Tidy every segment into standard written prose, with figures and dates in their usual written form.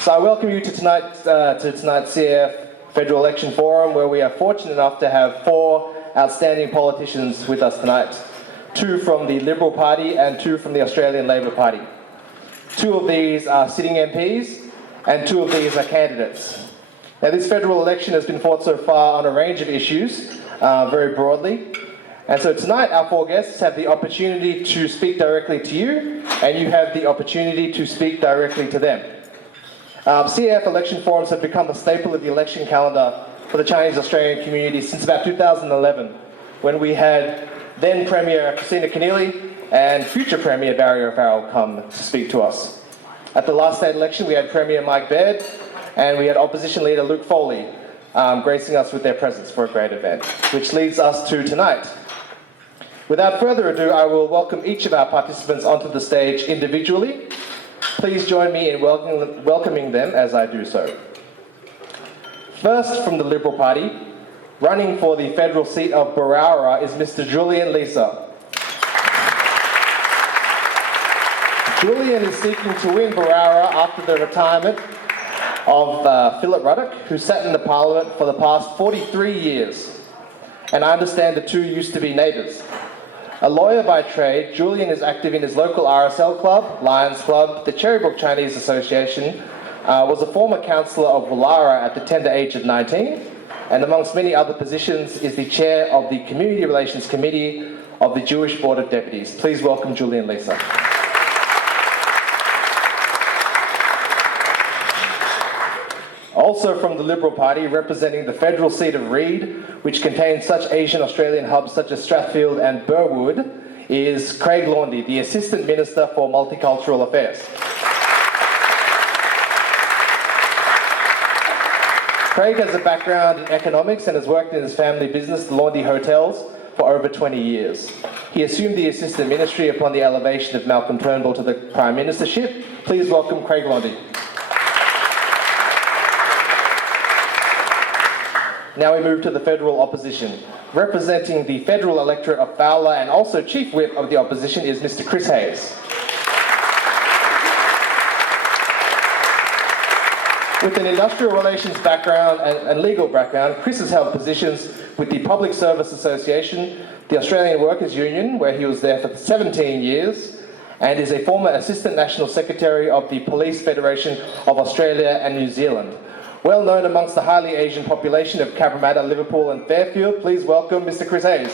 So I welcome you to tonight's CAF Federal Election Forum, where we are fortunate enough to have 4 outstanding politicians with us tonight. 2 from the Liberal Party and 2 from the Australian Labor Party. 2 of these are sitting MPs and 2 of these are candidates. Now, this federal election has been fought so far on a range of issues, very broadly. And so tonight our 4 guests have the opportunity to speak directly to you, and you have the opportunity to speak directly to them. CAF election forums have become a staple of the election calendar for the Chinese Australian community since about 2011, when we had then Premier Christina Keneally and future Premier Barry O'Farrell come to speak to us. At the last state election, we had Premier Mike Baird and we had Opposition Leader Luke Foley gracing us with their presence for a great event, which leads us to tonight. Without further ado, I will welcome each of our participants onto the stage individually. Please join me in welcoming them as I do so. First, from the Liberal Party, running for the federal seat of Berowra is Mr. Julian Leeser. Julian is seeking to win Berowra after the retirement of Philip Ruddock, who sat in the Parliament for the past 43 years. And I understand the 2 used to be neighbours. A lawyer by trade, Julian is active in his local RSL club, Lions Club, the Cherrybrook Chinese Association, was a former councillor of Woollahra at the tender age of 19, and amongst many other positions is the chair of the Community Relations Committee of the Jewish Board of Deputies. Please welcome Julian Leeser. Also from the Liberal Party, representing the federal seat of Reid, which contains such Asian Australian hubs such as Strathfield and Burwood, is Craig Laundy, the Assistant Minister for Multicultural Affairs. Craig has a background in economics and has worked in his family business, the Laundy Hotels, for over 20 years. He assumed the Assistant Ministry upon the elevation of Malcolm Turnbull to the Prime Ministership. Please welcome Craig Laundy. Now we move to the federal opposition. Representing the federal electorate of Fowler and also Chief Whip of the opposition is Mr. Chris Hayes. With an industrial relations background and legal background, Chris has held positions with the Public Service Association, the Australian Workers' Union, where he was there for 17 years, and is a former Assistant National Secretary of the Police Federation of Australia and New Zealand. Well known amongst the highly Asian population of Cabramatta, Liverpool and Fairfield, please welcome Mr. Chris Hayes.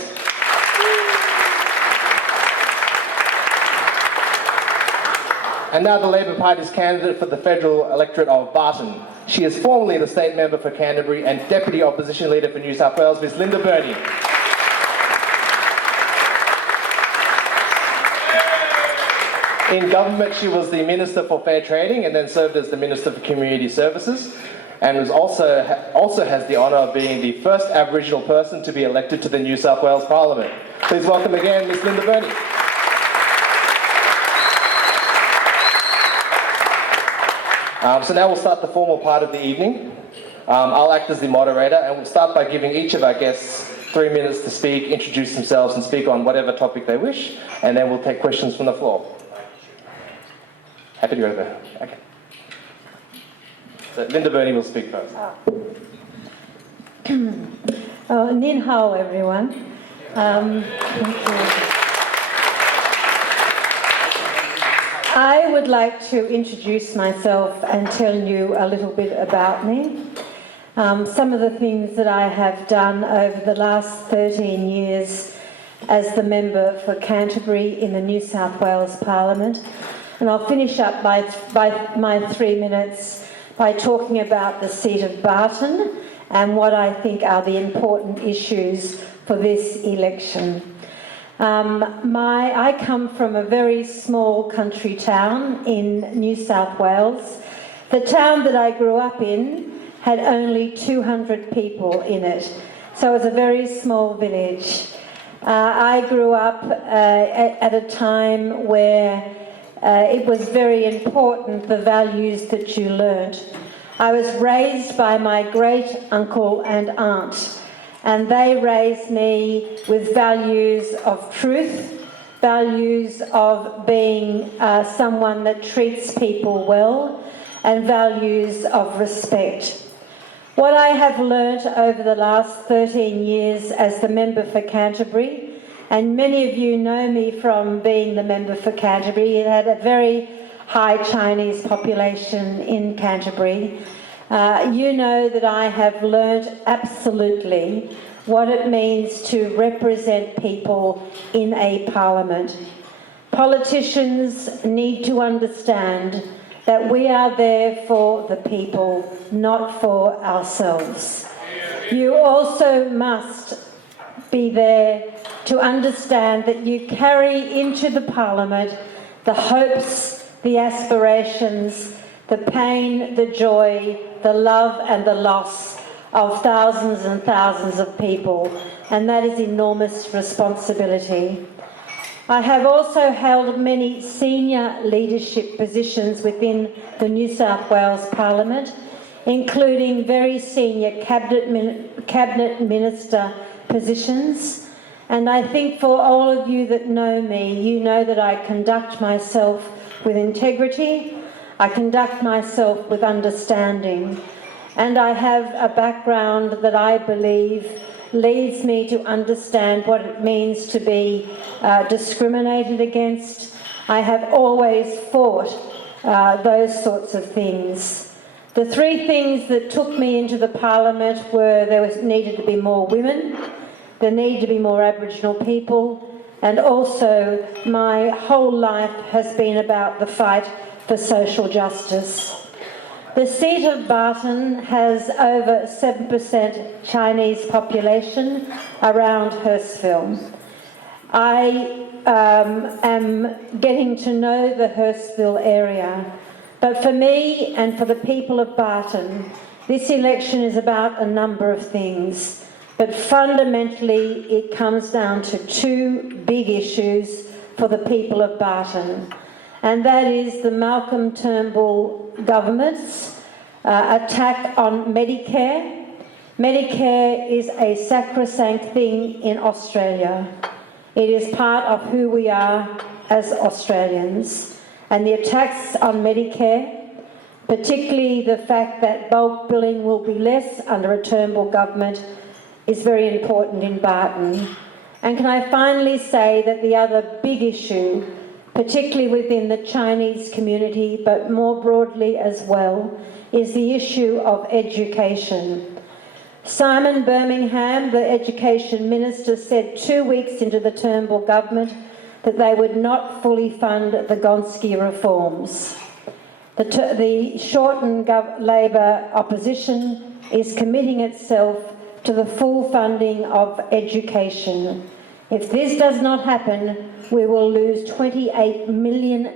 And now the Labor Party's candidate for the federal electorate of Barton. She is formerly the state member for Canterbury and Deputy Opposition Leader for New South Wales, Ms. Linda Burney. In government, she was the Minister for Fair Trading and then served as the Minister for Community Services, and was also has the honour of being the first Aboriginal person to be elected to the New South Wales Parliament. Please welcome again Ms. Linda Burney. So now we'll start the formal part of the evening. I'll act as the moderator, and we'll start by giving each of our guests 3 minutes to speak, introduce themselves and speak on whatever topic they wish, and then we'll take questions from the floor. Happy to go there. Okay. So Linda Burney will speak first. Nin hao, everyone. Thank you. I would like to introduce myself and tell you a little bit about me. Some of the things that I have done over the last 13 years as the member for Canterbury in the New South Wales Parliament. And I'll finish up by my 3 minutes by talking about the seat of Barton and what I think are the important issues for this election. I come from a very small country town in New South Wales. The town that I grew up in had only 200 people in it, so it was a very small village. I grew up at a time where it was very important, the values that you learnt. I was raised by my great uncle and aunt, and they raised me with values of truth, values of being someone that treats people well, and values of respect. What I have learnt over the last 13 years as the member for Canterbury, and many of you know me from being the member for Canterbury, it had a very high Chinese population in Canterbury. You know that I have learnt absolutely what it means to represent people in a parliament. Politicians need to understand that we are there for the people, not for ourselves. You also must be there to understand that you carry into the parliament the hopes, the aspirations, the pain, the joy, the love and the loss of thousands and thousands of people, and that is enormous responsibility. I have also held many senior leadership positions within the New South Wales Parliament, including very senior cabinet minister positions. And I think for all of you that know me, you know that I conduct myself with integrity, I conduct myself with understanding, and I have a background that I believe leads me to understand what it means to be discriminated against. I have always fought those sorts of things. The three things that took me into the parliament were needed to be more women, there needed to be more Aboriginal people, and also my whole life has been about the fight for social justice. The seat of Barton has over 7% Chinese population around Hurstville. I am getting to know the Hurstville area, but for me and for the people of Barton, this election is about a number of things, but fundamentally it comes down to two big issues for the people of Barton, and that is the Malcolm Turnbull government's attack on Medicare. Medicare is a sacrosanct thing in Australia. It is part of who we are as Australians. And the attacks on Medicare, particularly the fact that bulk billing will be less under a Turnbull government, is very important in Barton. And can I finally say that the other big issue, particularly within the Chinese community, but more broadly as well, is the issue of education. Simon Birmingham, the Education Minister, said 2 weeks into the Turnbull government that they would not fully fund the Gonski reforms. The Shorten Labor opposition is committing itself to the full funding of education. If this does not happen, we will lose $28 million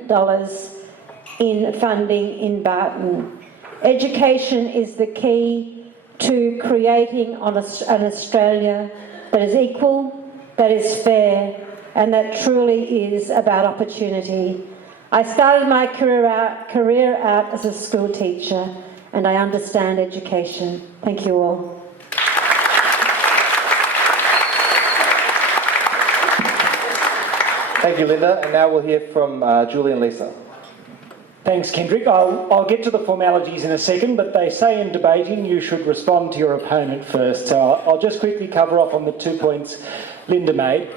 in funding in Barton. Education is the key to creating an Australia that is equal, that is fair, and that truly is about opportunity. I started my career out as a school teacher, and I understand education. Thank you all. Thank you, Linda. And now we'll hear from Julian Leeser. Thanks, Kenrick. I'll get to the formalities in a second, but they say in debating you should respond to your opponent first. So I'll just quickly cover off on the 2 points Linda made.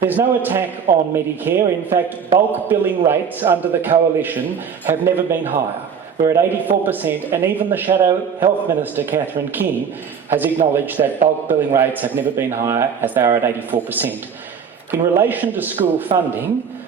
There's no attack on Medicare. In fact, bulk billing rates under the Coalition have never been higher. We're at 84%, and even the Shadow Health Minister, Catherine King, has acknowledged that bulk billing rates have never been higher, as they are at 84%. In relation to school funding,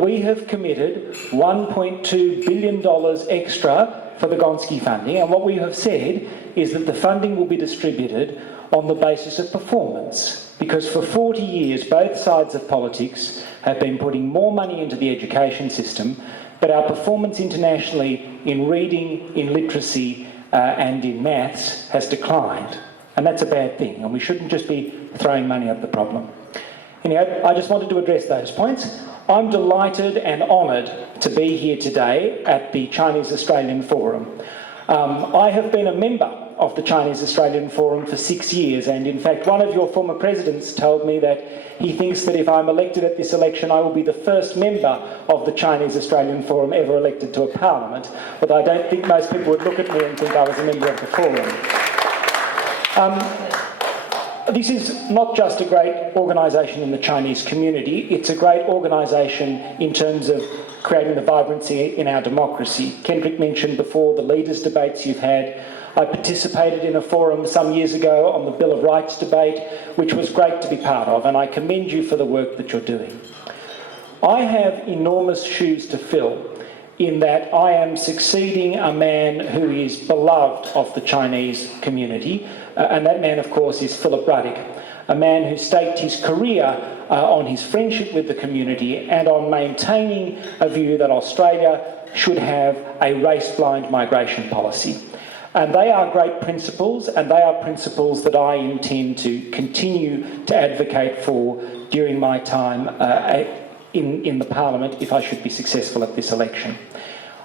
we have committed $1.2 billion extra for the Gonski funding, and what we have said is that the funding will be distributed on the basis of performance, because for 40 years both sides of politics have been putting more money into the education system, but our performance internationally in reading, in literacy and in maths has declined, and that's a bad thing, and we shouldn't just be throwing money at the problem. Anyhow, I just wanted to address those points. I'm delighted and honoured to be here today at the Chinese Australian Forum. I have been a member of the Chinese Australian Forum for 6 years, and in fact one of your former presidents told me that he thinks that if I'm elected at this election I will be the first member of the Chinese Australian Forum ever elected to a parliament, but I don't think most people would look at me and think I was a member of the Forum. This is not just a great organisation in the Chinese community, it's a great organisation in terms of creating the vibrancy in our democracy. Kenrick mentioned before the leaders' debates you've had. I participated in a forum some years ago on the Bill of Rights debate, which was great to be part of, and I commend you for the work that you're doing. I have enormous shoes to fill in that I am succeeding a man who is beloved of the Chinese community, and that man, of course, is Philip Ruddock, a man who staked his career on his friendship with the community and on maintaining a view that Australia should have a race-blind migration policy. And they are great principles, and they are principles that I intend to continue to advocate for during my time in the Parliament if I should be successful at this election.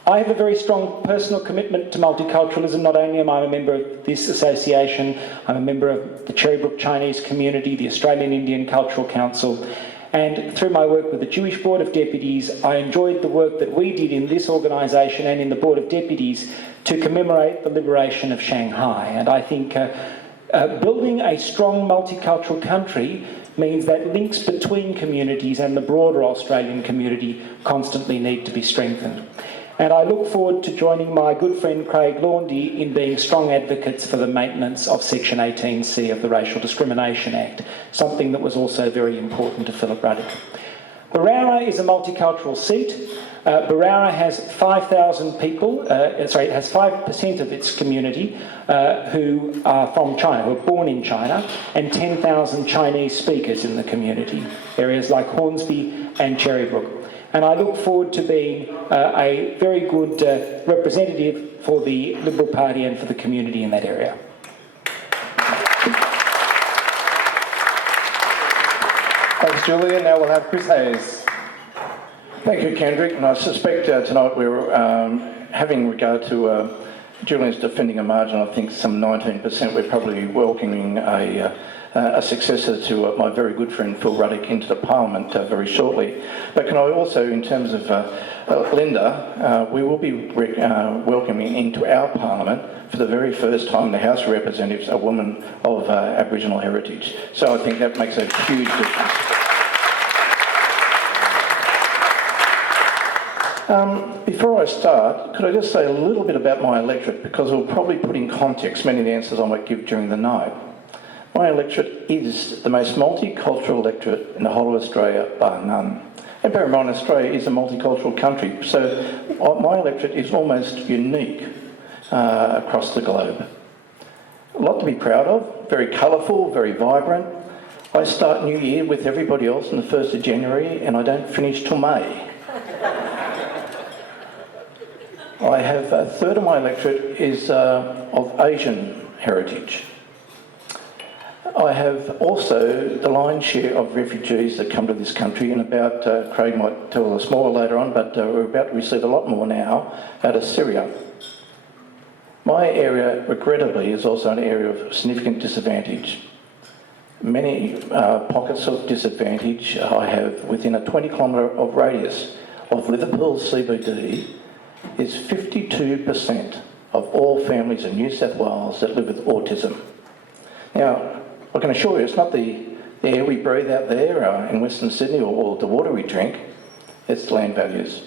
I have a very strong personal commitment to multiculturalism. Not only am I a member of this association, I'm a member of the Cherrybrook Chinese community, the Australian Indian Cultural Council, and through my work with the Jewish Board of Deputies, I enjoyed the work that we did in this organisation and in the Board of Deputies to commemorate the liberation of Shanghai. And I think building a strong multicultural country means that links between communities and the broader Australian community constantly need to be strengthened. And I look forward to joining my good friend Craig Laundy in being strong advocates for the maintenance of Section 18C of the Racial Discrimination Act, something that was also very important to Philip Ruddock. Berowra is a multicultural seat. Berowra has 5,000 people, it has 5% of its community who are from China, who are born in China, and 10,000 Chinese speakers in the community, areas like Hornsby and Cherrybrook. And I look forward to being a very good representative for the Liberal Party and for the community in that area. Thanks, Julian. Now we'll have Chris Hayes. Thank you, Kenrick. And I suspect tonight we're having regard to Julian's defending a margin, I think some 19%. We're probably welcoming a successor to my very good friend Phil Ruddock into the Parliament very shortly. But can I also, in terms of Linda, we will be welcoming into our Parliament for the very first time in the House of Representatives a woman of Aboriginal heritage. So I think that makes a huge difference. Before I start, could I just say a little bit about my electorate, because it will probably put in context many of the answers I might give during the night. My electorate is the most multicultural electorate in the whole of Australia, bar none. And bear in mind, Australia is a multicultural country, so my electorate is almost unique across the globe. A lot to be proud of, very colourful, very vibrant. I start New Year with everybody else on the 1st of January and I don't finish till May. I have a third of my electorate is of Asian heritage. I have also the lion's share of refugees that come to this country, and Craig might tell us more later on, but we're about to receive a lot more now out of Syria. My area, regrettably, is also an area of significant disadvantage. Many pockets of disadvantage I have within a 20-kilometre of radius of Liverpool CBD is 52% of all families in New South Wales that live with autism. Now, I can assure you it's not the air we breathe out there in Western Sydney or the water we drink, it's land values.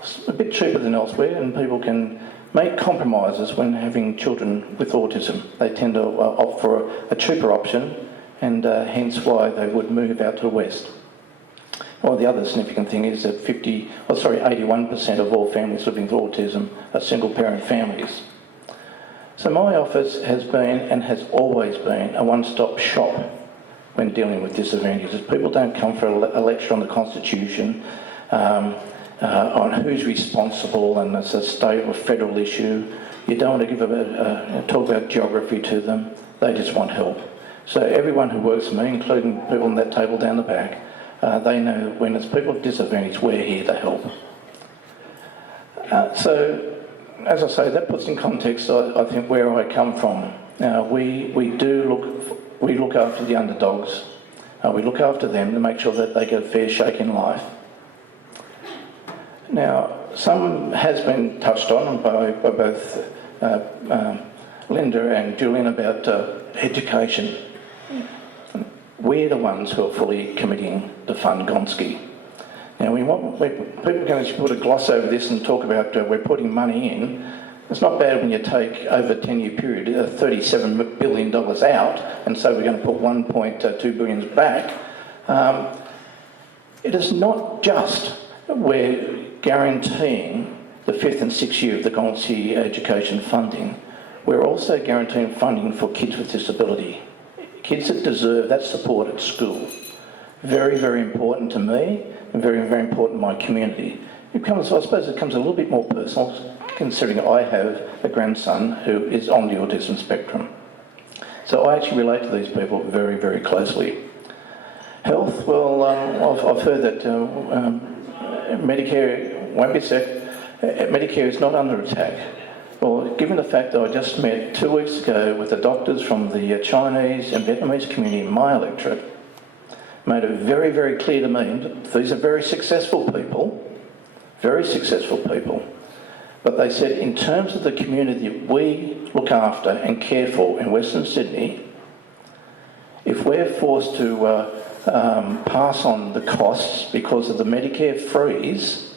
It's a bit cheaper than elsewhere and people can make compromises when having children with autism. They tend to opt for a cheaper option and hence why they would move out to the west. Well, the other significant thing is that 81% of all families living with autism are single-parent families. So my office has been and has always been a one-stop shop when dealing with disadvantages. People don't come for a lecture on the Constitution, on who's responsible, and it's a state or federal issue. You don't want to talk about geography to them. They just want help. So everyone who works for me, including people on that table down the back, they know when it's people with disadvantage, we're here to help. So, as I say, that puts in context, I think, where I come from. We look after the underdogs. We look after them to make sure that they get a fair shake in life. Now, some has been touched on by both Linda and Julian about education. We're the ones who are fully committing to fund Gonski. Now, people are going to put a gloss over this and talk about we're putting money in. It's not bad when you take over a 10-year period $37 billion out and say we're going to put 1.2 billion back. It is not just we're guaranteeing the 5th and 6th year of the Gonski education funding. We're also guaranteeing funding for kids with disability. Kids that deserve that support at school. Very, very important to me and very, very important to my community. I suppose it comes a little bit more personal considering I have a grandson who is on the autism spectrum. So I actually relate to these people very, very closely. Health, well, I've heard that Medicare won't be set. Medicare is not under attack. Well, given the fact that I just met 2 weeks ago with the doctors from the Chinese and Vietnamese community in my electorate, made it very, very clear to me, and these are very successful people, but they said in terms of the community that we look after and care for in Western Sydney, if we're forced to pass on the costs because of the Medicare freeze,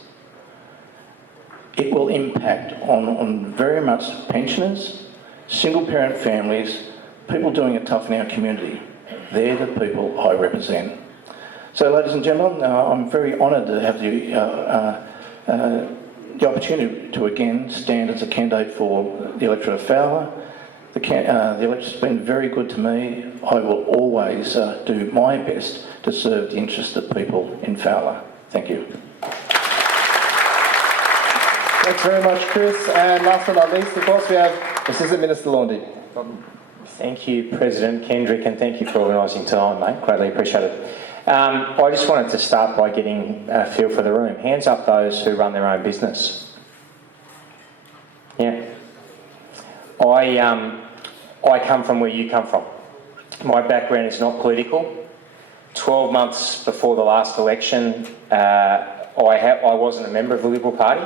it will impact on very much pensioners, single-parent families, people doing it tough in our community. They're the people I represent. So, ladies and gentlemen, I'm very honoured to have the opportunity to again stand as a candidate for the electorate of Fowler. The electorate's been very good to me. I will always do my best to serve the interests of people in Fowler. Thank you. Thanks very much, Chris. And last but not least, of course, we have Assistant Minister Laundy. Thank you, President Kenrick, and thank you for organising tonight, mate. Greatly appreciate it. I just wanted to start by getting a feel for the room. Hands up those who run their own business. Yeah. I come from where you come from. My background is not political. 12 months before the last election, I wasn't a member of the Liberal Party.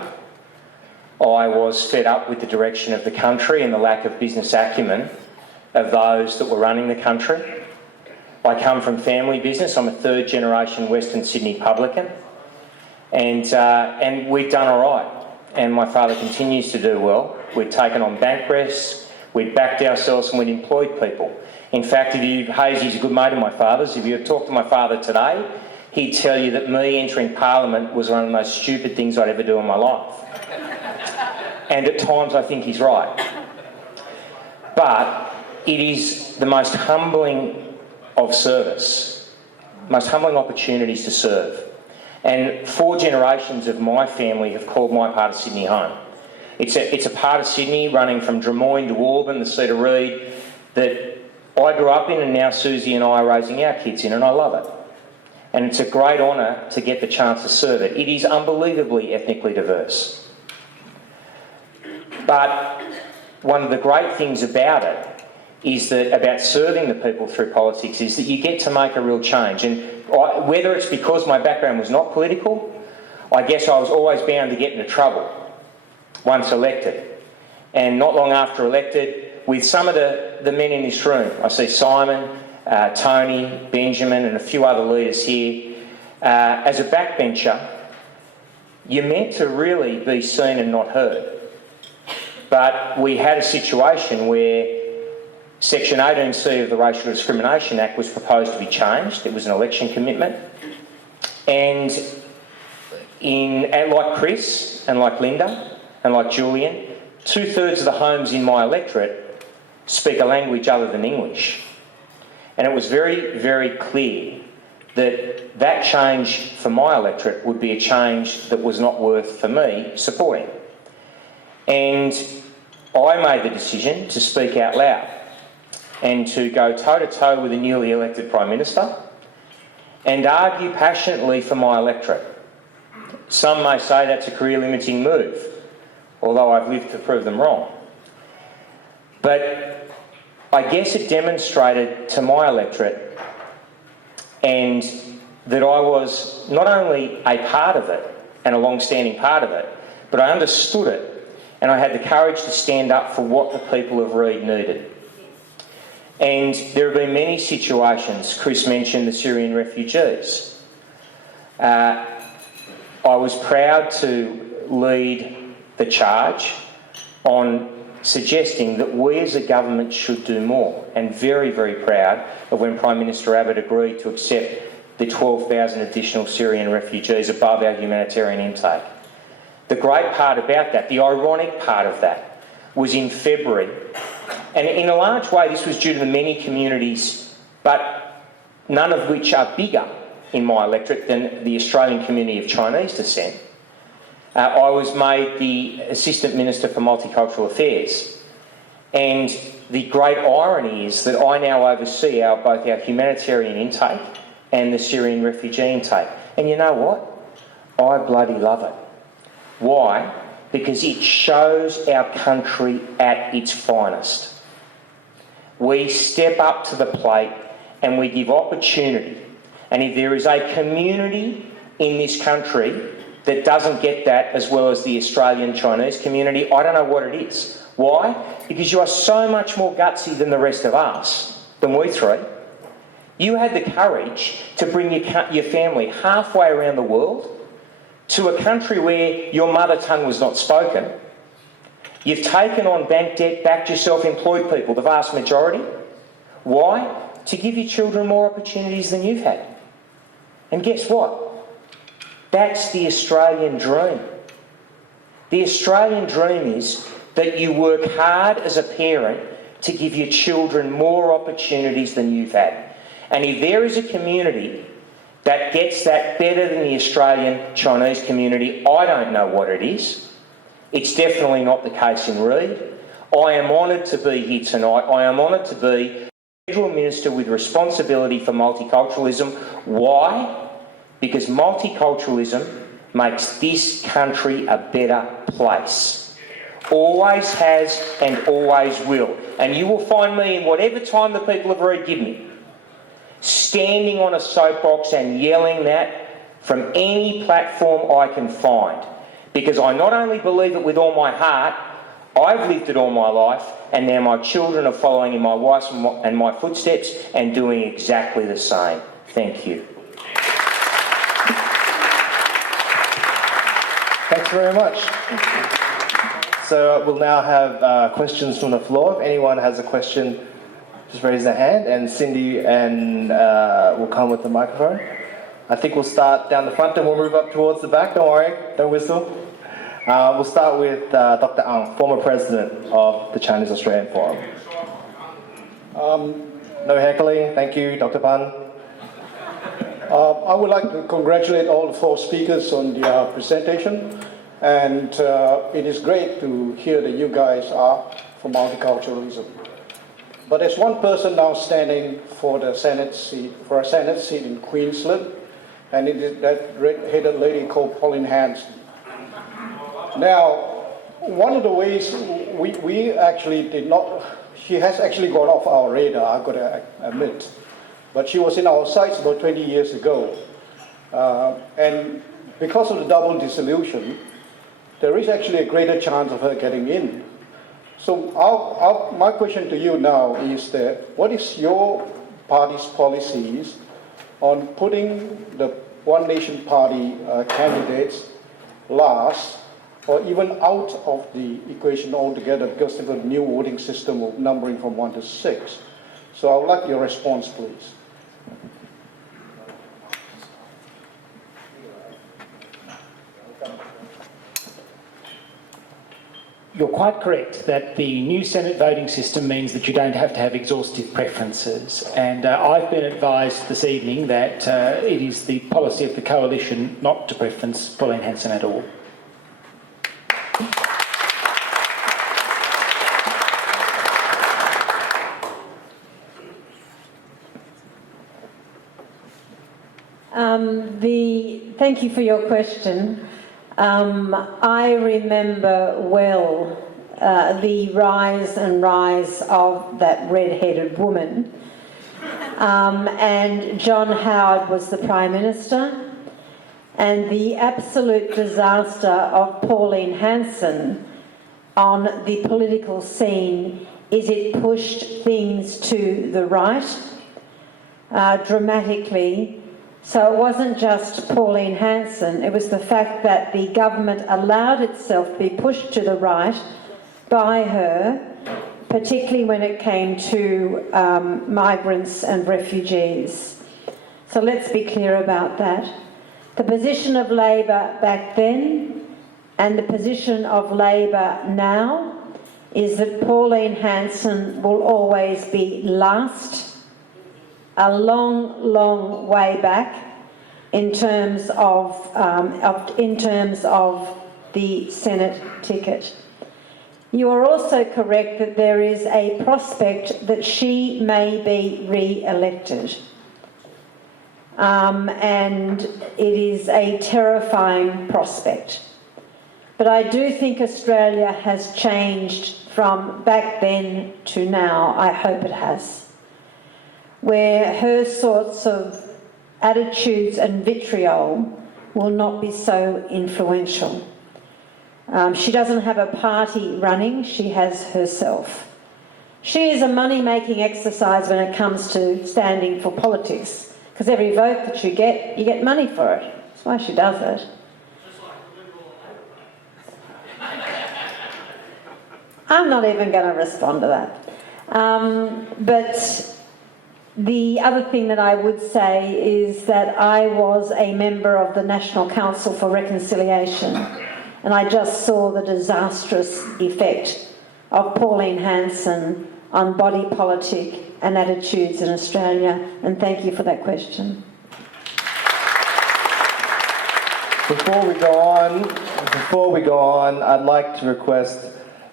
I was fed up with the direction of the country and the lack of business acumen of those that were running the country. I come from family business. I'm a third generation Western Sydney publican, and we've done all right. And my father continues to do well. We've taken on bank risks, we've backed ourselves, and we've employed people. In fact, Hazy's a good mate of my father's. If you talk to my father today, he'd tell you that me entering Parliament was one of the most stupid things I'd ever do in my life. And at times I think he's right. But it is the most humbling of service, most humbling opportunities to serve. And 4 generations of my family have called my part of Sydney home. It's a part of Sydney running from Drummoyne to Auburn, the seat of Reid, that I grew up in, and now Susie and I are raising our kids in, and I love it. And it's a great honour to get the chance to serve it. It is unbelievably ethnically diverse. But one of the great things about it is that about serving the people through politics is that you get to make a real change. And whether it's because my background was not political, I guess I was always bound to get into trouble once elected. And not long after elected, with some of the men in this room, I see Simon, Tony, Benjamin and a few other leaders here, as a backbencher, you're meant to really be seen and not heard. But we had a situation where Section 18C of the Racial Discrimination Act was proposed to be changed. It was an election commitment. And like Chris and like Linda and like Julian, 2/3 of the homes in my electorate speak a language other than English. And it was very, very clear that that change for my electorate would be a change that was not worth for me supporting. And I made the decision to speak out loud and to go toe-to-toe with the newly elected Prime Minister and argue passionately for my electorate. Some may say that's a career-limiting move, although I've lived to prove them wrong. But I guess it demonstrated to my electorate and that I was not only a part of it and a long-standing part of it, but I understood it and I had the courage to stand up for what the people of Reid needed. And there have been many situations. Chris mentioned the Syrian refugees. I was proud to lead the charge on suggesting that we as a government should do more, and very, very proud of when Prime Minister Abbott agreed to accept the 12,000 additional Syrian refugees above our humanitarian intake. The great part about that, the ironic part of that, was in February, and in a large way this was due to the many communities, but none of which are bigger in my electorate than the Australian community of Chinese descent. I was made the Assistant Minister for Multicultural Affairs, and the great irony is that I now oversee both our humanitarian intake and the Syrian refugee intake. And you know what? I bloody love it. Why? Because it shows our country at its finest. We step up to the plate and we give opportunity. And if there is a community in this country that doesn't get that as well as the Australian Chinese community, I don't know what it is. Why? Because you are so much more gutsy than the rest of us, than we three. You had the courage to bring your family halfway around the world to a country where your mother tongue was not spoken. You've taken on bank debt, backed your self-employed people, the vast majority. Why? To give your children more opportunities than you've had. And guess what? That's the Australian dream. The Australian dream is that you work hard as a parent to give your children more opportunities than you've had. And if there is a community that gets that better than the Australian Chinese community, I don't know what it is. It's definitely not the case in Reid. I am honoured to be here tonight. I am honoured to be Federal Minister with responsibility for multiculturalism. Why? Because multiculturalism makes this country a better place. Always has and always will. And you will find me in whatever time the people of Reid give me, standing on a soapbox and yelling that from any platform I can find. Because I not only believe it with all my heart, I've lived it all my life, and now my children are following in my wife's and my footsteps and doing exactly the same. Thank you. Thanks very much. So we'll now have questions from the floor. If anyone has a question, just raise their hand, and Cindy will come with the microphone. I think we'll start down the front and we'll move up towards the back. Don't worry, don't whistle. We'll start with Dr. Ang, former president of the Chinese Australian Forum. No heckling, thank you, Dr. Pan. I would like to congratulate all the four speakers on their presentation, and it is great to hear that you guys are for multiculturalism. But there's one person now standing for a Senate seat in Queensland, and it is that red-headed lady called Pauline Hanson. Now, one of the ways we actually did not, she has actually gone off our radar, I've got to admit. But she was in our sights about 20 years ago. And because of the double dissolution, there is actually a greater chance of her getting in. So my question to you now is that what is your party's policies on putting the One Nation Party candidates last, or even out of the equation altogether because they've got a new voting system of numbering from 1 to 6. So I would like your response, please. You're quite correct that the new Senate voting system means that you don't have to have exhaustive preferences. And I've been advised this evening that it is the policy of the coalition not to preference Pauline Hanson at all. Thank you for your question. I remember well the rise of that red-headed woman. And John Howard was the Prime Minister, and the absolute disaster of Pauline Hanson on the political scene is it pushed things to the right dramatically. So it wasn't just Pauline Hanson, it was the fact that the government allowed itself to be pushed to the right by her, particularly when it came to migrants and refugees. So let's be clear about that. The position of Labor back then and the position of Labor now is that Pauline Hanson will always be last, a long, long way back in terms of the Senate ticket. You are also correct that there is a prospect that she may be re-elected. And it is a terrifying prospect. But I do think Australia has changed from back then to now. I hope it has. Where her sorts of attitudes and vitriol will not be so influential. She doesn't have a party running, she has herself. She is a money-making exercise when it comes to standing for politics, because every vote that you get money for it. That's why she does it. I'm not even going to respond to that. But the other thing that I would say is that I was a member of the National Council for Reconciliation, and I just saw the disastrous effect of Pauline Hanson on body politic and attitudes in Australia, and thank you for that question. Before we go on, I'd like to request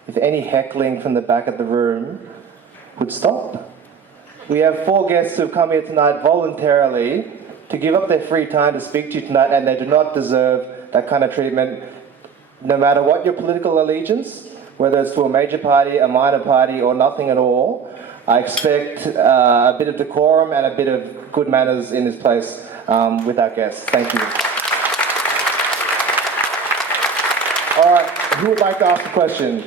if any heckling from the back of the room would stop. We have 4 guests who have come here tonight voluntarily to give up their free time to speak to you tonight, and they do not deserve that kind of treatment, no matter what your political allegiance, whether it's to a major party, a minor party, or nothing at all. I expect a bit of decorum and a bit of good manners in this place with our guests. Thank you. All right, who would like to ask a question?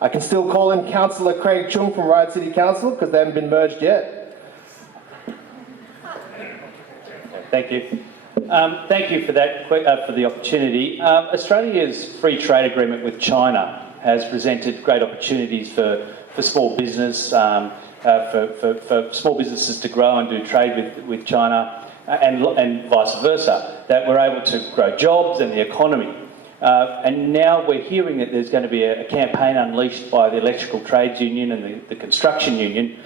I can still call in Councillor Craig Chung from Ryde City Council because they haven't been merged yet. Thank you. Thank you for that, for the opportunity. Australia's free trade agreement with China has presented great opportunities for small business, for small businesses to grow and do trade with China, and vice versa, that we're able to grow jobs and the economy. And now we're hearing that there's going to be a campaign unleashed by the Electrical Trades Union and the Construction Union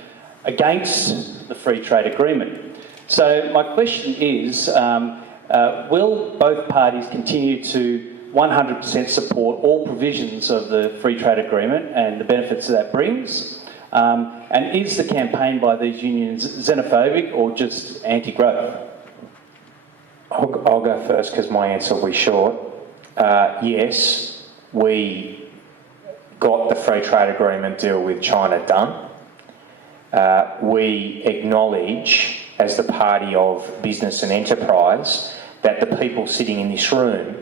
against the free trade agreement. So my question is, will both parties continue to 100% support all provisions of the free trade agreement and the benefits that brings? And is the campaign by these unions xenophobic or just anti-growth? I'll go first because my answer will be short. Yes, we got the free trade agreement deal with China done. We acknowledge, as the party of business and enterprise, that the people sitting in this room,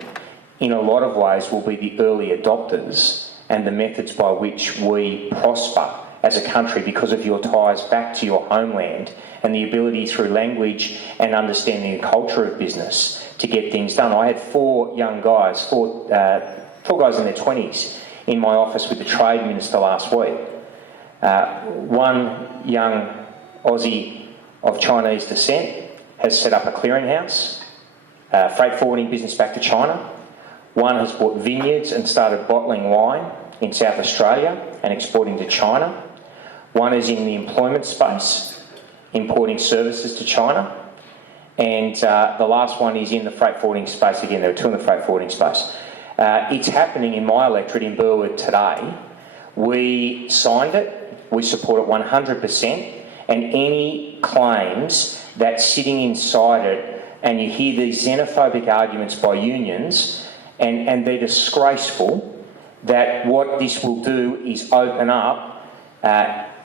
in a lot of ways, will be the early adopters and the methods by which we prosper as a country because of your ties back to your homeland and the ability through language and understanding the culture of business to get things done. I had 4 young guys, four guys in their 20s, in my office with the Trade Minister last week. One young Aussie of Chinese descent has set up a clearinghouse, freight forwarding business back to China. One has bought vineyards and started bottling wine in South Australia and exporting to China. One is in the employment space, importing services to China. And the last one is in the freight forwarding space. Again, there are 2 in the freight forwarding space. It's happening in my electorate in Berowra today. We signed it. We support it 100%. And any claims that sitting inside it, and you hear these xenophobic arguments by unions, and they're disgraceful, that what this will do is open up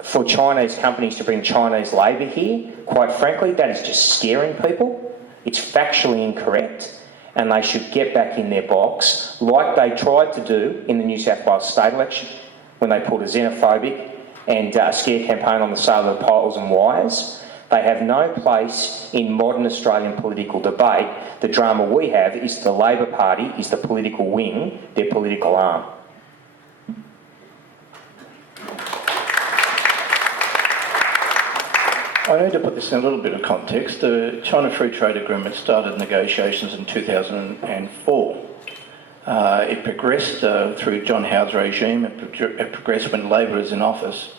for Chinese companies to bring Chinese labour here. Quite frankly, that is just scaring people. It's factually incorrect, and they should get back in their box, like they tried to do in the New South Wales state election, when they put a xenophobic and scare campaign on the sale of poles and wires. They have no place in modern Australian political debate. The drama we have is the Labor Party is the political wing, their political arm. I need to put this in a little bit of context. The China Free Trade Agreement started negotiations in 2004. It progressed through John Howard's regime. It progressed when Labor was in office.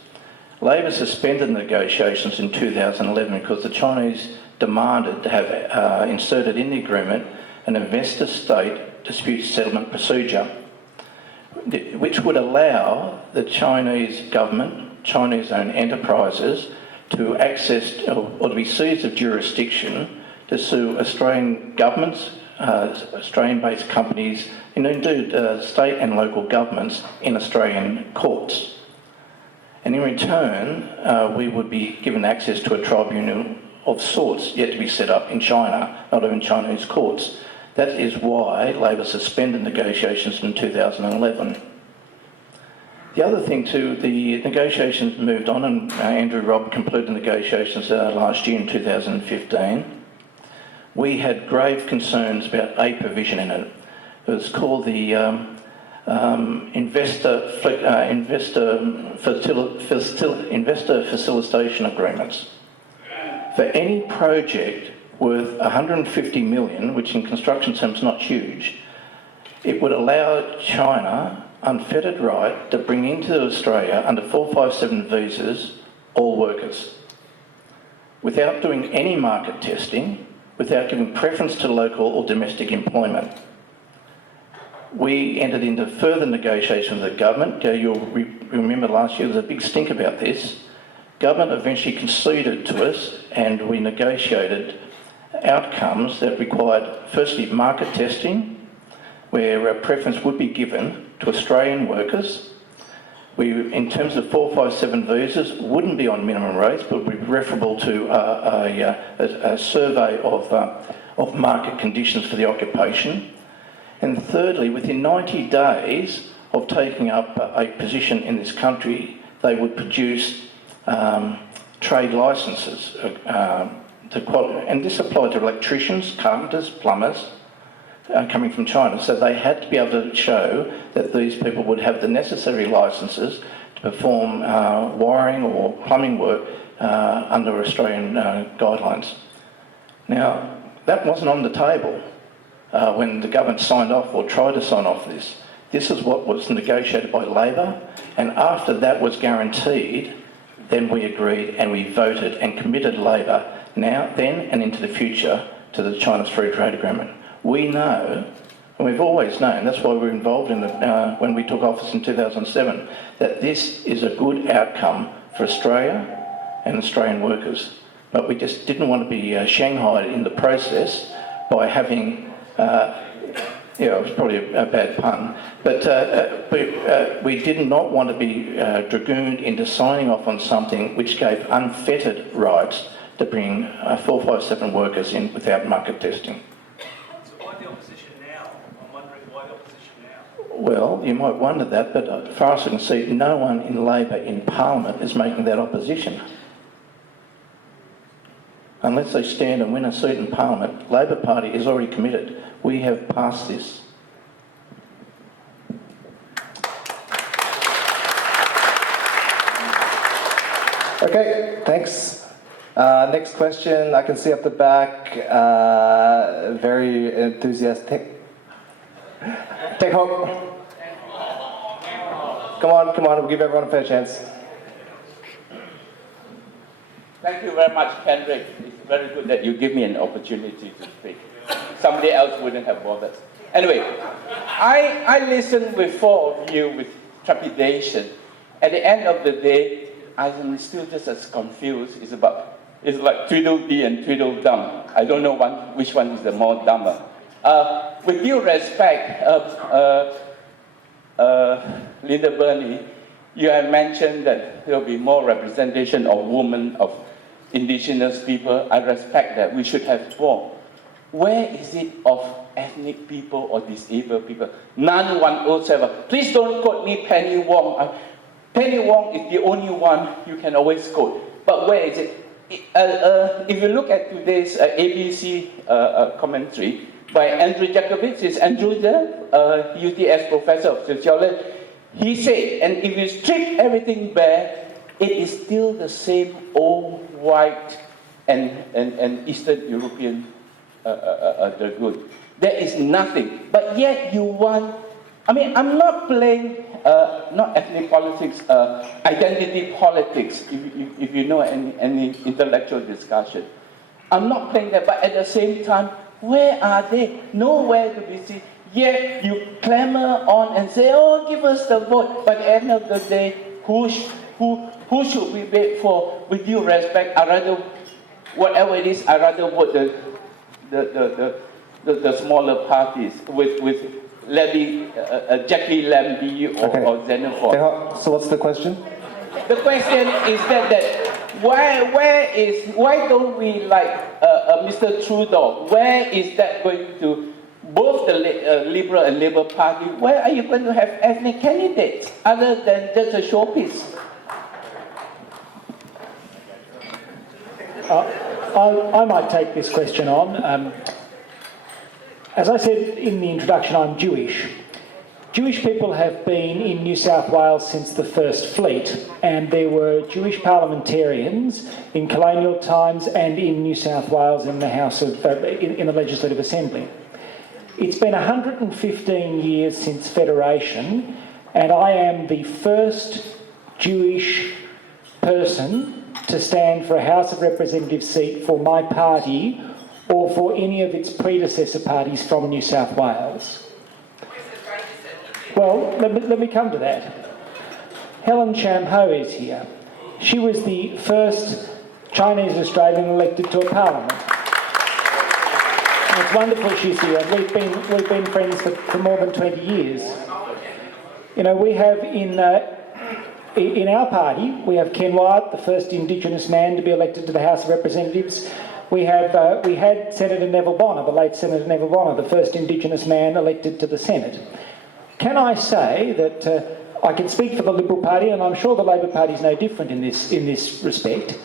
Labor suspended negotiations in 2011 because the Chinese demanded to have inserted in the agreement an investor-state dispute settlement procedure, which would allow the Chinese government, Chinese-owned enterprises, to access or to be seized of jurisdiction to sue Australian governments, Australian-based companies, and indeed state and local governments in Australian courts. And in return, we would be given access to a tribunal of sorts yet to be set up in China, not even Chinese courts. That is why Labor suspended negotiations in 2011. The other thing too, the negotiations moved on, and Andrew Robb completed negotiations last year in 2015. We had grave concerns about a provision in it. It was called the Investor Facilitation Agreements. For any project worth 150 million, which in construction terms is not huge, it would allow China unfettered right to bring into Australia under 457 visas all workers, without doing any market testing, without giving preference to local or domestic employment. We entered into further negotiations with the government. You'll remember last year there was a big stink about this. Government eventually conceded to us, and we negotiated outcomes that required, firstly, market testing, where preference would be given to Australian workers. We, in terms of 457 visas, wouldn't be on minimum rates, but would be referable to a survey of market conditions for the occupation. And thirdly, within 90 days of taking up a position in this country, they would produce trade licences. And this applied to electricians, carpenters, plumbers, coming from China. So they had to be able to show that these people would have the necessary licences to perform wiring or plumbing work under Australian guidelines. Now, that wasn't on the table when the government signed off or tried to sign off this. This is what was negotiated by Labor, and after that was guaranteed, then we agreed and we voted and committed Labor now, then and into the future to the China's Free Trade Agreement. We know, and we've always known, that's why we were involved in when we took office in 2007, that this is a good outcome for Australia and Australian workers. But we just didn't want to be shanghaied in the process by having, it was probably a bad pun, but we did not want to be dragooned into signing off on something which gave unfettered rights to bring 457 workers in without market testing. Well, you might wonder that, but as far as I can see, no one in Labor in Parliament is making that opposition. Unless they stand and win a seat in Parliament, Labor Party is already committed. We have passed this. Okay, thanks. Next question, I can see up the back, very enthusiastic. Take home. Come on, we'll give everyone a fair chance. Thank you very much, Kenrick. It's very good that you give me an opportunity to speak. Somebody else wouldn't have bothered. Anyway, I listened with four of you with trepidation. At the end of the day, I am still just as confused. It's like Tweedledee and Tweedledum. I don't know which one is the more dumber. With due respect, Leader Burney, you have mentioned that there will be more representation of women, of indigenous people. I respect that. We should have more. Where is it of ethnic people or disabled people? None 107. Please don't quote me Penny Wong. Penny Wong is the only one you can always quote. But where is it? If you look at today's ABC commentary by Andrew Jacobitz, is Andrew there? UTS professor of sociology. He said, and if you strip everything bare, it is still the same old white and Eastern European dragoon. There is nothing. But yet you want, I mean, I'm not playing, not ethnic politics, identity politics, if you know any intellectual discussion. I'm not playing that, but at the same time, where are they? Nowhere to be seen. Yet you clamor on and say, oh, give us the vote. But at the end of the day, who should we vote for? With due respect, I rather, whatever it is, I rather vote the smaller parties with Jackie Lambie or Xenophon. So what's the question? The question is that why don't we like Mr. Trudeau? Where is that going to, both the Liberal and Labour Party, where are you going to have ethnic candidates other than just a showpiece? I might take this question on. As I said in the introduction, I'm Jewish. Jewish people have been in New South Wales since the First Fleet, and there were Jewish parliamentarians in colonial times and in New South Wales in the House of in the Legislative Assembly. It's been 115 years since Federation, and I am the first Jewish person to stand for a House of Representatives seat for my party or for any of its predecessor parties from New South Wales. Well, let me come to that. Helen Sham Ho is here. She was the first Chinese Australian elected to a parliament. And it's wonderful she's here. We've been friends for more than 20 years. You know, we have in our party, we have Ken Wyatt, the first Indigenous man to be elected to the House of Representatives. We had Senator Neville Bonner, the late Senator Neville Bonner, the first Indigenous man elected to the Senate. Can I say that I can speak for the Liberal Party, and I'm sure the Labor Party is no different in this respect.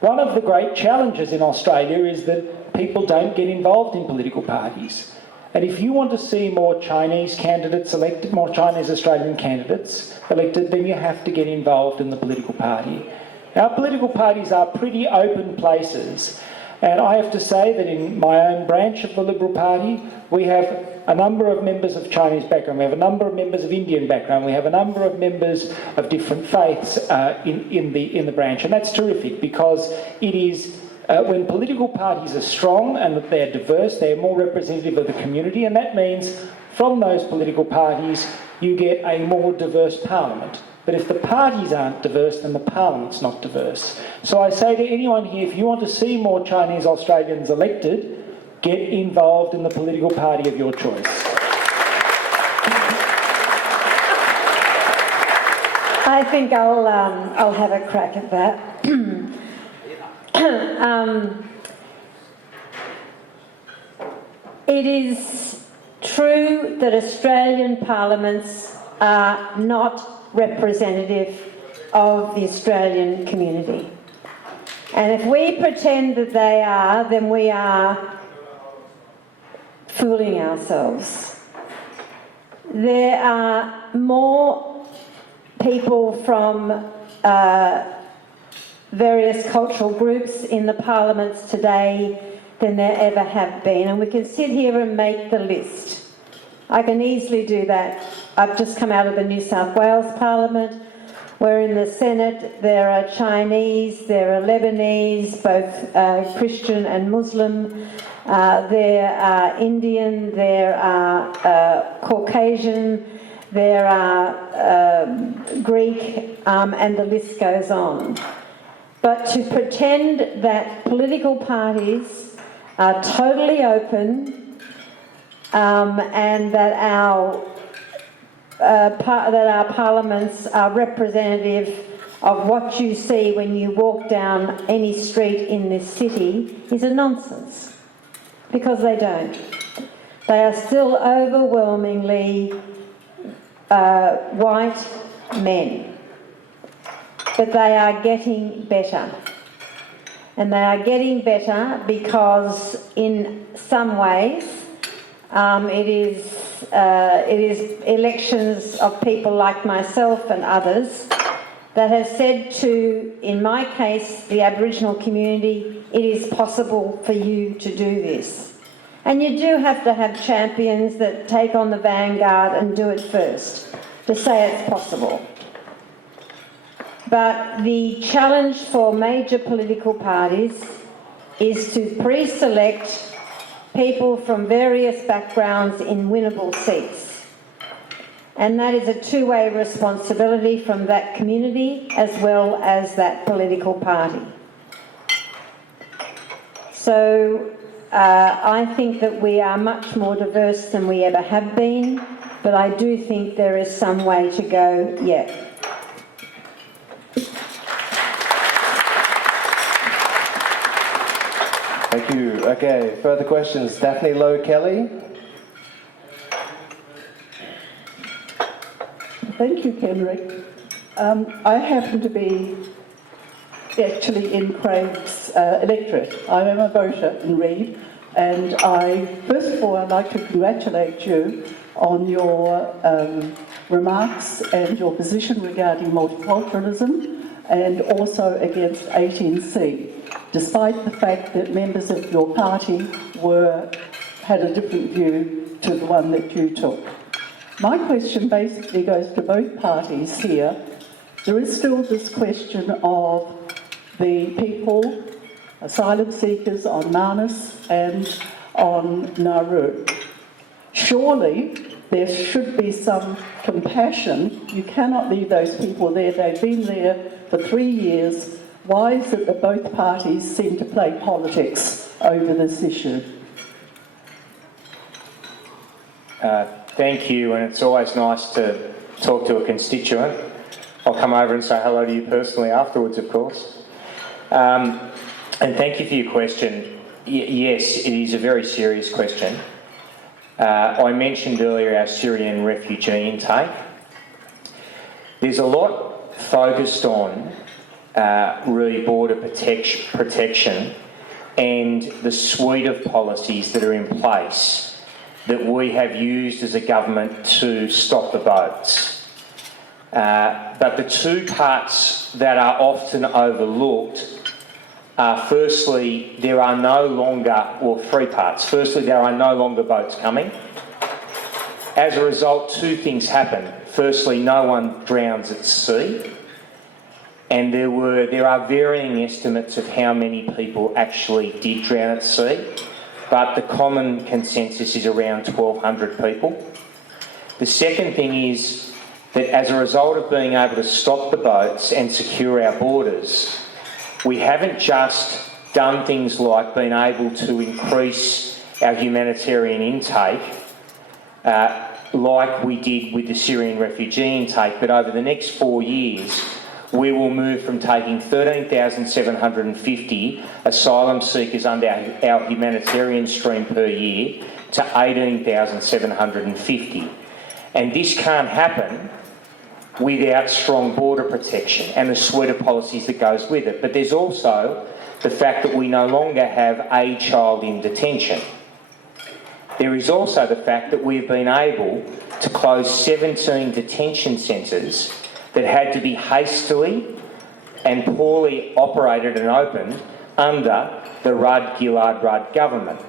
One of the great challenges in Australia is that people don't get involved in political parties. And if you want to see more Chinese candidates elected, more Chinese Australian candidates elected, then you have to get involved in the political party. Our political parties are pretty open places. And I have to say that in my own branch of the Liberal Party, we have a number of members of Chinese background, we have a number of members of Indian background, we have a number of members of different faiths in the branch. And that's terrific, because it is, when political parties are strong and that they're diverse, they're more representative of the community, and that means from those political parties you get a more diverse parliament. But if the parties aren't diverse, then the parliament's not diverse. So I say to anyone here, if you want to see more Chinese Australians elected, get involved in the political party of your choice. I think I'll have a crack at that. It is true that Australian parliaments are not representative of the Australian community. And if we pretend that they are, then we are fooling ourselves. There are more people from various cultural groups in the parliaments today than there ever have been, and we can sit here and make the list. I can easily do that. I've just come out of the New South Wales Parliament, where in the Senate there are Chinese, there are Lebanese, both Christian and Muslim, there are Indian, there are Caucasian, there are Greek, and the list goes on. But to pretend that political parties are totally open and that our that our parliaments are representative of what you see when you walk down any street in this city is a nonsense, because they don't. They are still overwhelmingly white men, but they are getting better. And they are getting better because in some ways it is elections of people like myself and others that have said to, in my case, the Aboriginal community, it is possible for you to do this. And you do have to have champions that take on the vanguard and do it first, to say it's possible. But the challenge for major political parties is to pre-select people from various backgrounds in winnable seats. And that is a two-way responsibility from that community as well as that political party. So I think that we are much more diverse than we ever have been, but I do think there is some way to go yet. Thank you. Okay, further questions? Daphne Lowe-Kelly. Thank you, Kenrick. I happen to be actually in Craig's electorate. I am a voter in Reid, and first of all, I'd like to congratulate you on your remarks and your position regarding multiculturalism and also against 18C, despite the fact that members of your party had a different view to the one that you took. My question basically goes to both parties here. There is still this question of the people, asylum seekers on Manus and on Nauru. Surely there should be some compassion. You cannot leave those people there. They've been there for 3 years. Why is it that both parties seem to play politics over this issue? Thank you, and it's always nice to talk to a constituent. I'll come over and say hello to you personally afterwards, of course. And thank you for your question. Yes, it is a very serious question. I mentioned earlier our Syrian refugee intake. There's a lot focused on really border protection and the suite of policies that are in place that we have used as a government to stop the boats. But the two parts that are often overlooked are, firstly, there are no longer, or three parts. Firstly, there are no longer boats coming. As a result, two things happen. Firstly, no one drowns at sea. And there are varying estimates of how many people actually did drown at sea, but the common consensus is around 1,200 people. The second thing is that as a result of being able to stop the boats and secure our borders, we haven't just done things like being able to increase our humanitarian intake like we did with the Syrian refugee intake, but over the next 4 years, we will move from taking 13,750 asylum seekers under our humanitarian stream per year to 18,750. And this can't happen without strong border protection and the suite of policies that goes with it. But there's also the fact that we no longer have a child in detention. There is also the fact that we've been able to close 17 detention centres that had to be hastily and poorly operated and opened under the Rudd-Gillard-Rudd government.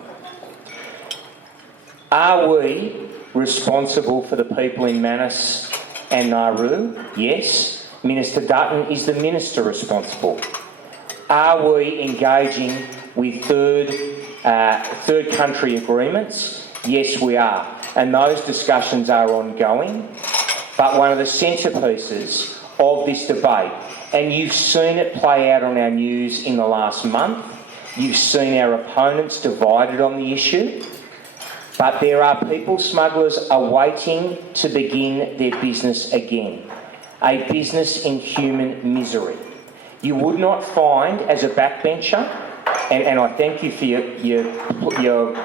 Are we responsible for the people in Manus and Nauru? Yes. Minister Dutton is the minister responsible. Are we engaging with third country agreements? Yes, we are. And those discussions are ongoing. But one of the centrepieces of this debate, and you've seen it play out on our news in the last month, you've seen our opponents divided on the issue, But there are people smugglers awaiting to begin their business again. A business in human misery. You would not find, as a backbencher, and I thank you for your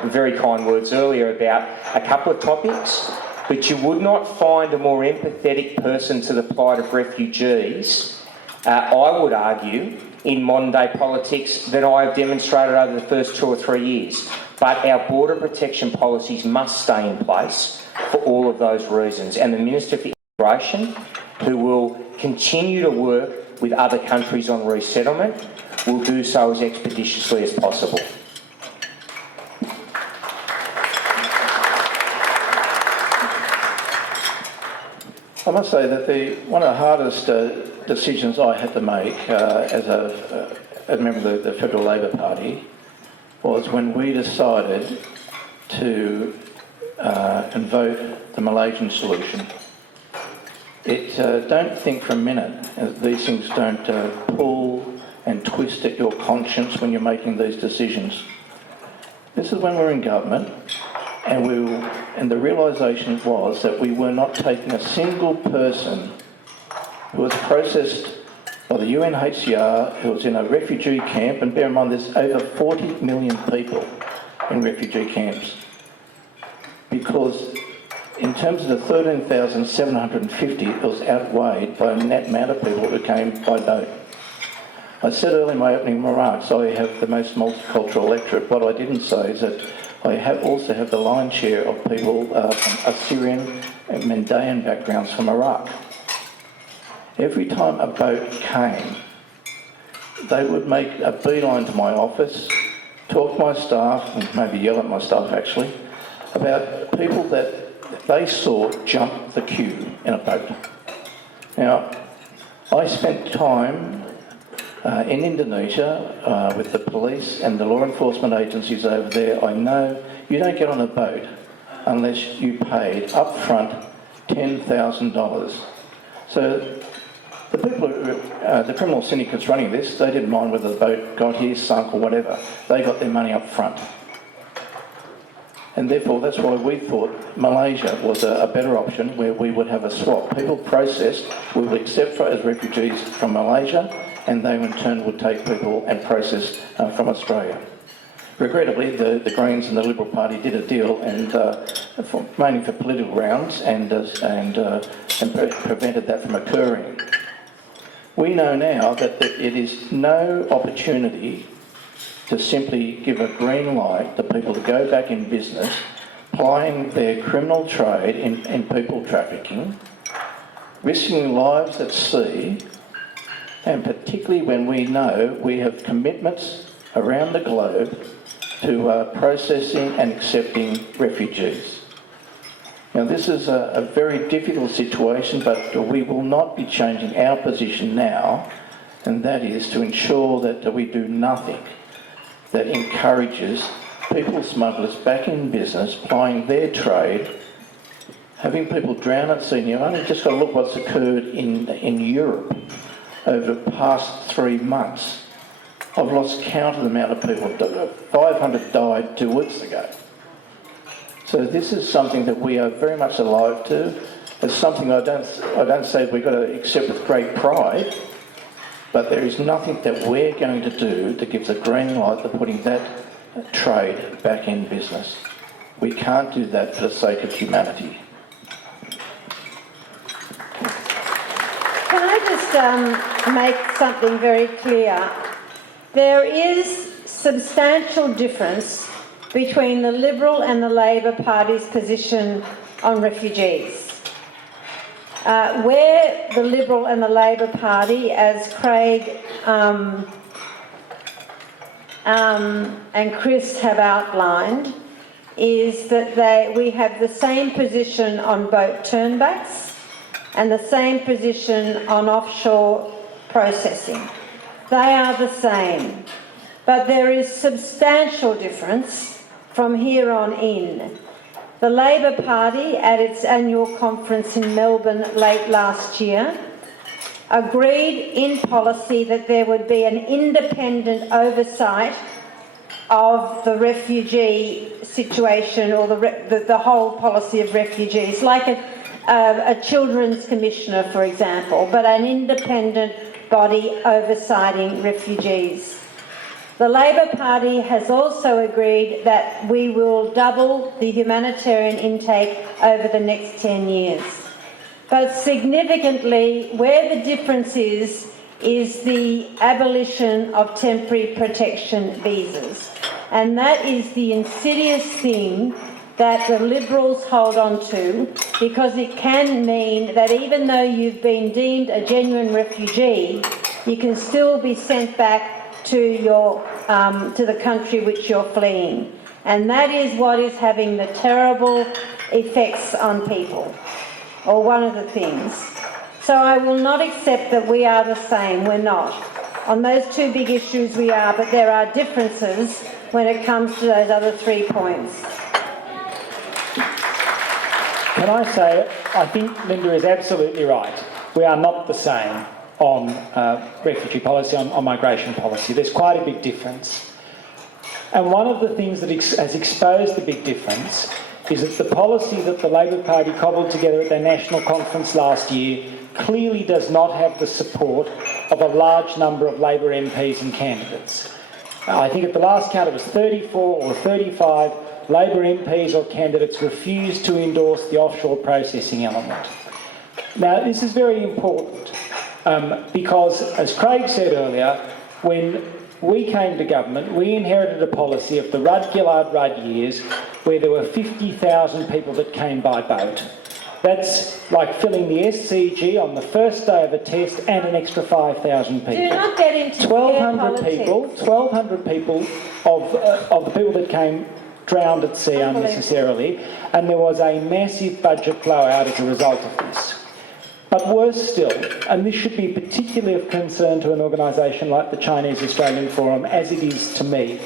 very kind words earlier about a couple of topics, but you would not find a more empathetic person to the plight of refugees, I would argue, in modern day politics than I have demonstrated over the first 2 or 3 years. But our border protection policies must stay in place for all of those reasons. And the Minister for Immigration, who will continue to work with other countries on resettlement, will do so as expeditiously as possible. I must say that one of the hardest decisions I had to make as a member of the Federal Labor Party was when we decided to vote the Malaysian solution. Don't think for a minute these things don't pull and twist at your conscience when you're making these decisions. This is when we're in government, and the realisation was that we were not taking a single person who was processed by the UNHCR, who was in a refugee camp, and bear in mind there's over 40 million people in refugee camps, because in terms of the 13,750, it was outweighed by the net amount of people who came by boat. I said earlier in my opening remarks I have the most multicultural electorate. What I didn't say is that I also have the lion's share of people from Assyrian and Mandaean backgrounds from Iraq. Every time a boat came, they would make a beeline to my office, talk to my staff, and maybe yell at my staff actually, about people that they saw jump the queue in a boat. Now, I spent time in Indonesia with the police and the law enforcement agencies over there. I know you don't get on a boat unless you paid up front $10,000. So the people, the criminal syndicates running this, they didn't mind whether the boat got here, sunk or whatever. They got their money up front. And therefore, that's why we thought Malaysia was a better option, where we would have a swap. People processed, we would accept as refugees from Malaysia, and they in turn would take people and process from Australia. Regrettably, the Greens and the Liberal Party did a deal, and mainly for political grounds, and prevented that from occurring. We know now that it is no opportunity to simply give a green light to people to go back in business, plying their criminal trade in people trafficking, risking lives at sea, and particularly when we know we have commitments around the globe to processing and accepting refugees. Now, this is a very difficult situation, but we will not be changing our position now, and that is to ensure that we do nothing that encourages people smugglers back in business, plying their trade, having people drown at sea. You've only just got to look what's occurred in Europe over the past 3 months. I've lost count of the amount of people. 500 died 2 weeks ago. So this is something that we are very much alive to. It's something I don't say we've got to accept with great pride, but there is nothing that we're going to do that gives a green light to putting that trade back in business. We can't do that for the sake of humanity. Can I just make something very clear? There is substantial difference between the Liberal and the Labor Party's position on refugees. Where the Liberal and the Labor Party, as Craig and Chris have outlined, is that we have the same position on boat turnbacks and the same position on offshore processing. They are the same, but there is substantial difference from here on in. The Labor Party, at its annual conference in Melbourne late last year, agreed in policy that there would be an independent oversight of the refugee situation or the whole policy of refugees, like a children's commissioner, for example, but an independent body oversighting refugees. The Labor Party has also agreed that we will double the humanitarian intake over the next 10 years. But significantly, where the difference is the abolition of temporary protection visas. And that is the insidious thing that the Liberals hold on to, because it can mean that even though you've been deemed a genuine refugee, you can still be sent back to the country which you're fleeing. And that is what is having the terrible effects on people, or one of the things. So I will not accept that we are the same. We're not. On those two big issues we are, but there are differences when it comes to those other 3 points. Can I say, I think Linda is absolutely right. We are not the same on refugee policy, on migration policy. There's quite a big difference. And one of the things that has exposed the big difference is that the policy that the Labor Party cobbled together at their national conference last year clearly does not have the support of a large number of Labor MPs and candidates. I think at the last count it was 34 or 35 Labor MPs or candidates refused to endorse the offshore processing element. Now, this is very important because, as Craig said earlier, when we came to government, we inherited a policy of the Rudd-Gillard-Rudd years where there were 50,000 people that came by boat. That's like filling the SCG on the first day of a test and an extra 5,000 people. Do not get into 1,200 people of the people that came drowned at sea unnecessarily, and there was a massive budget blowout as a result of this. But worse still, and this should be particularly of concern to an organisation like the Chinese Australian Forum, as it is to me,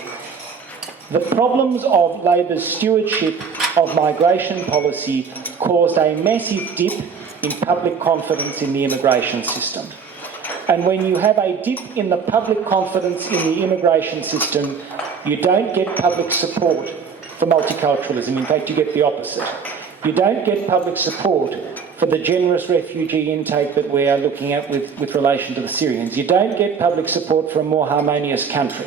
the problems of Labor's stewardship of migration policy caused a massive dip in public confidence in the immigration system. And when you have a dip in the public confidence in the immigration system, you don't get public support for multiculturalism. In fact, you get the opposite. You don't get public support for the generous refugee intake that we are looking at with relation to the Syrians. You don't get public support for a more harmonious country.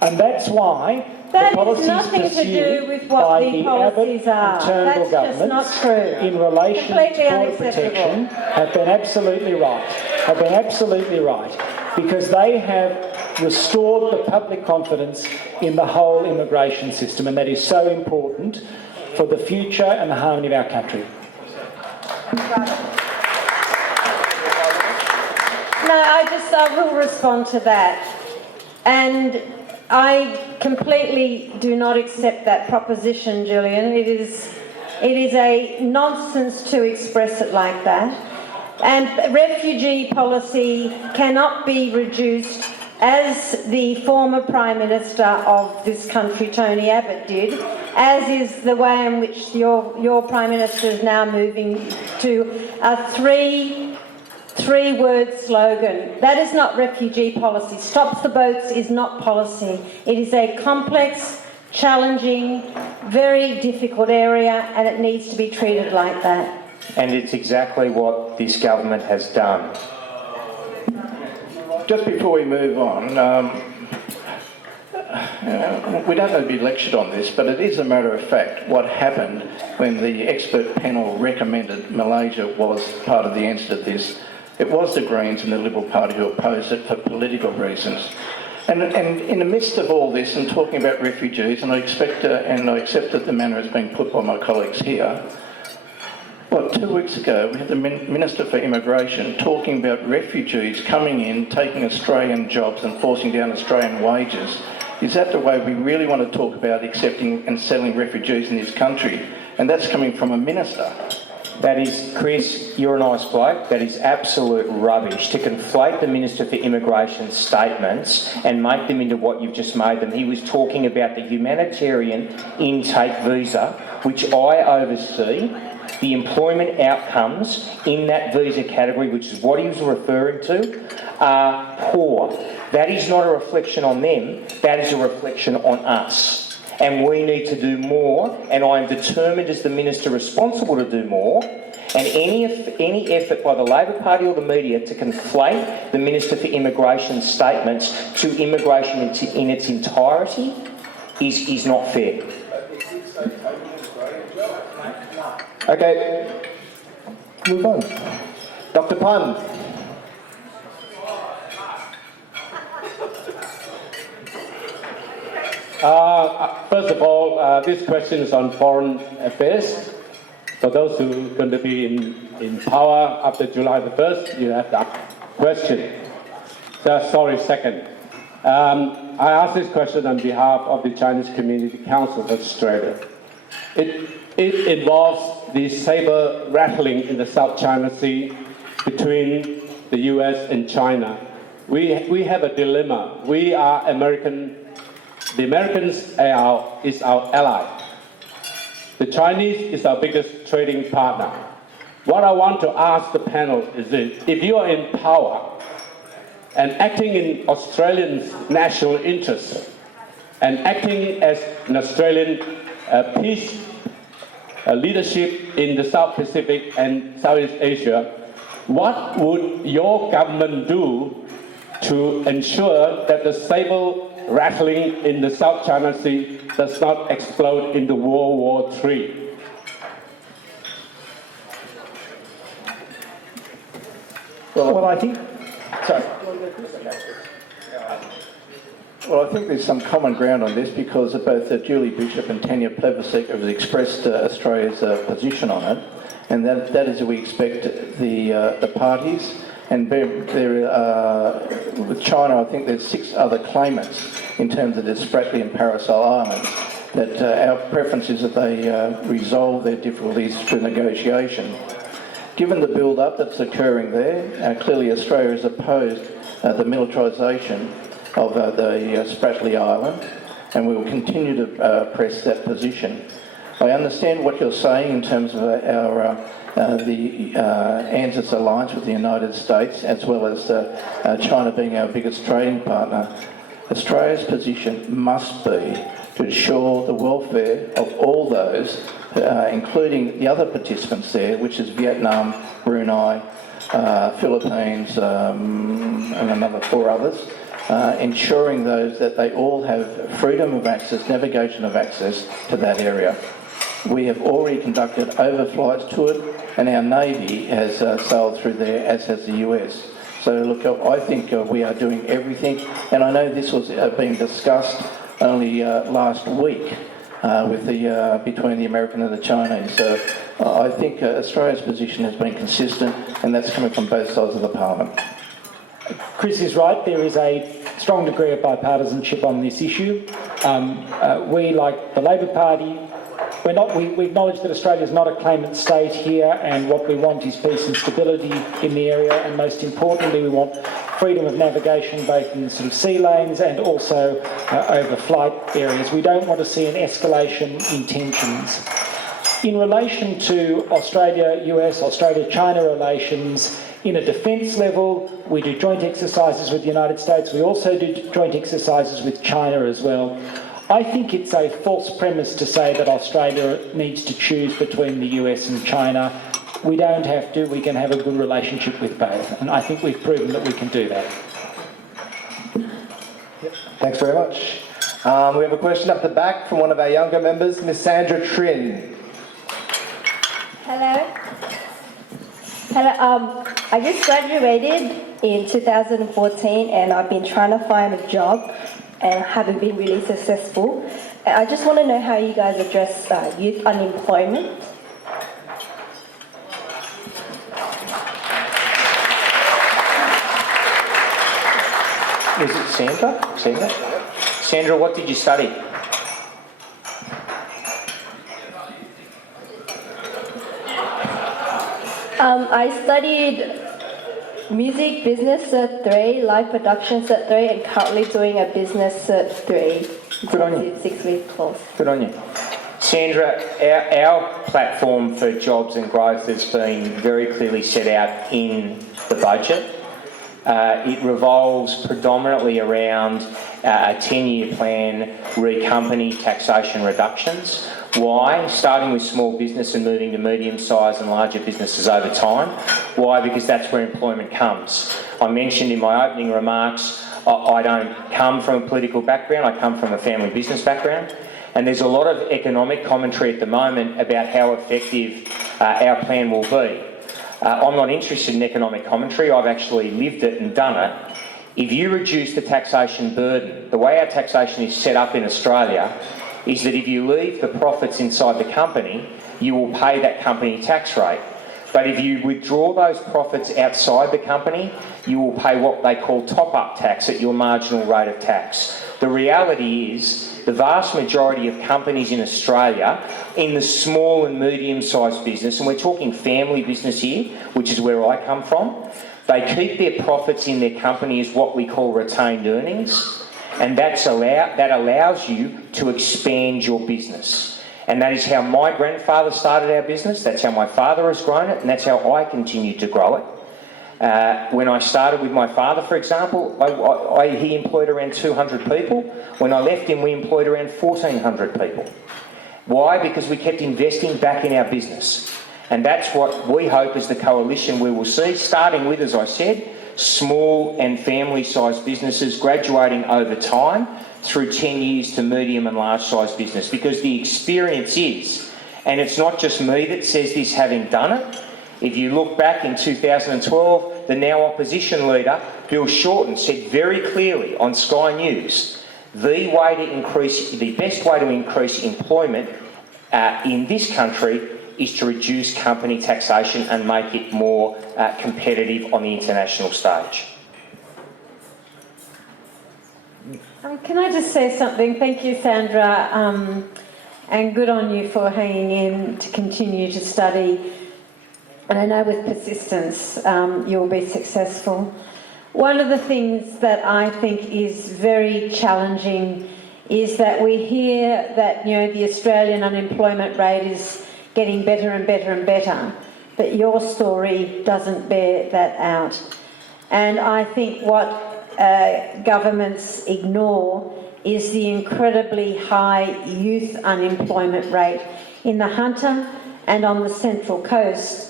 And that's why that the policies has nothing to do with what by the the policies Abbott are. and Turnbull That's just not governments true. in relation Completely to border unacceptable. protection have been absolutely right. Have been absolutely right. Because they have restored the public confidence in the whole immigration system, and that is so important for the future and the harmony of our country. No, I will respond to that. And I completely do not accept that proposition, Julian. It is a nonsense to express it like that. And refugee policy cannot be reduced, as the former Prime Minister of this country, Tony Abbott, did, as is the way in which your Prime Minister is now moving to a three-word slogan. That is not refugee policy. Stops the boats is not policy. It is a complex, challenging, very difficult area, and it needs to be treated like that. And it's exactly what this government has done. Just before we move on, we don't have to be lectured on this, but it is a matter of fact what happened when the expert panel recommended Malaysia was part of the answer to this. It was the Greens and the Liberal Party who opposed it for political reasons. And in the midst of all this and talking about refugees, and I accept that the manner has been put by my colleagues here, 2 weeks ago we had the Minister for Immigration talking about refugees coming in, taking Australian jobs and forcing down Australian wages. Is that the way we really want to talk about accepting and settling refugees in this country? And that's coming from a minister. That is, Chris, you're a nice bloke. That is absolute rubbish to conflate the Minister for Immigration's statements and make them into what you've just made them. He was talking about the humanitarian intake visa, which I oversee, the employment outcomes in that visa category, which is what he was referring to, are poor. That is not a reflection on them, that is a reflection on us. And we need to do more, and I am determined as the Minister responsible to do more. And any effort by the Labor Party or the media to conflate the Minister for Immigration's statements to immigration in its entirety is not fair. Okay, move on. Dr. Pun. First of all, this question is on foreign affairs. For those who are going to be in power after July the 1st, you have that question. Sorry, second. I ask this question on behalf of the Chinese Community Council of Australia. It involves the saber rattling in the South China Sea between the US and China. We have a dilemma. We are American. The Americans is our ally. The Chinese is our biggest trading partner. What I want to ask the panel is this: if you are in power and acting in Australian national interest and acting as an Australian peace leadership in the South Pacific and Southeast Asia, what would your government do to ensure that the saber rattling in the South China Sea does not explode into World War III? Well, I think... Sorry. Well, I think there's some common ground on this because both Julie Bishop and Tanya Plevosek have expressed Australia's position on it, and that is we expect the parties. And with China, I think there's 6 other claimants in terms of the Spratly and Parasol Islands, that our preference is that they resolve their difficulties through negotiation. Given the build-up that's occurring there, clearly Australia has opposed the militarisation of the Spratly Island, and we will continue to press that position. I understand what you're saying in terms of our the ANZUS alliance with the United States, as well as China being our biggest trading partner. Australia's position must be to ensure the welfare of all those, including the other participants there, which is Vietnam, Brunei, Philippines, and another 4 others, ensuring those that they all have freedom of access, navigation of access to that area. We have already conducted overflights to it, and our Navy has sailed through there, as has the US. So look, I think we are doing everything, and I know this was being discussed only last week with between the American and the Chinese. So I think Australia's position has been consistent, and that's coming from both sides of the Parliament. Chris is right, there is a strong degree of bipartisanship on this issue. We, like the Labor Party, we acknowledge that Australia is not a claimant state here, and what we want is peace and stability in the area, and most importantly we want freedom of navigation both in sort of sea lanes and also over flight areas. We don't want to see an escalation in tensions. In relation to Australia-US, Australia-China relations, in a defence level, we do joint exercises with the United States. We also do joint exercises with China as well. I think it's a false premise to say that Australia needs to choose between the US and China. We don't have to. We can have a good relationship with both, and I think we've proven that we can do that. Thanks very much. We have a question up the back from one of our younger members, Miss Sandra Trin. Hello. Hello. I just graduated in 2014, and I've been trying to find a job and haven't been really successful. I just want to know how you guys address youth unemployment. Was it Sandra? Sandra, what did you study? I studied music business Cert 3, live production Cert 3, and currently doing a business Cert 3. Good on you. 6-week course. Good on you. Sandra, our platform for jobs and growth has been very clearly set out in the budget. It revolves predominantly around a 10-year plan re company taxation reductions. Why? Starting with small business and moving to medium-sized and larger businesses over time. Why? Because that's where employment comes. I mentioned in my opening remarks, I don't come from a political background, I come from a family business background. And there's a lot of economic commentary at the moment about how effective our plan will be. I'm not interested in economic commentary, I've actually lived it and done it. If you reduce the taxation burden, the way our taxation is set up in Australia is that if you leave the profits inside the company, you will pay that company tax rate. But if you withdraw those profits outside the company, you will pay what they call top-up tax at your marginal rate of tax. The reality is the vast majority of companies in Australia, in the small and medium-sized business, and we're talking family business here, which is where I come from, they keep their profits in their company as what we call retained earnings, and that allows you to expand your business. And that is how my grandfather started our business, that's how my father has grown it, and that's how I continue to grow it. When I started with my father, for example, he employed around 200 people. When I left him, we employed around 1,400 people. Why? Because we kept investing back in our business. And that's what we hope as the coalition we will see, starting with, as I said, small and family-sized businesses graduating over time through 10 years to medium and large-sized business. Because the experience is, and it's not just me that says this having done it, if you look back in 2012, the now opposition leader, Bill Shorten, said very clearly on Sky News, the best way to increase employment in this country is to reduce company taxation and make it more competitive on the international stage. Can I just say something? Thank you, Sandra, and good on you for hanging in to continue to study. And I know with persistence you'll be successful. One of the things that I think is very challenging is that we hear that, the Australian unemployment rate is getting better and better and better, but your story doesn't bear that out. And I think what governments ignore is the incredibly high youth unemployment rate in the Hunter and on the Central Coast.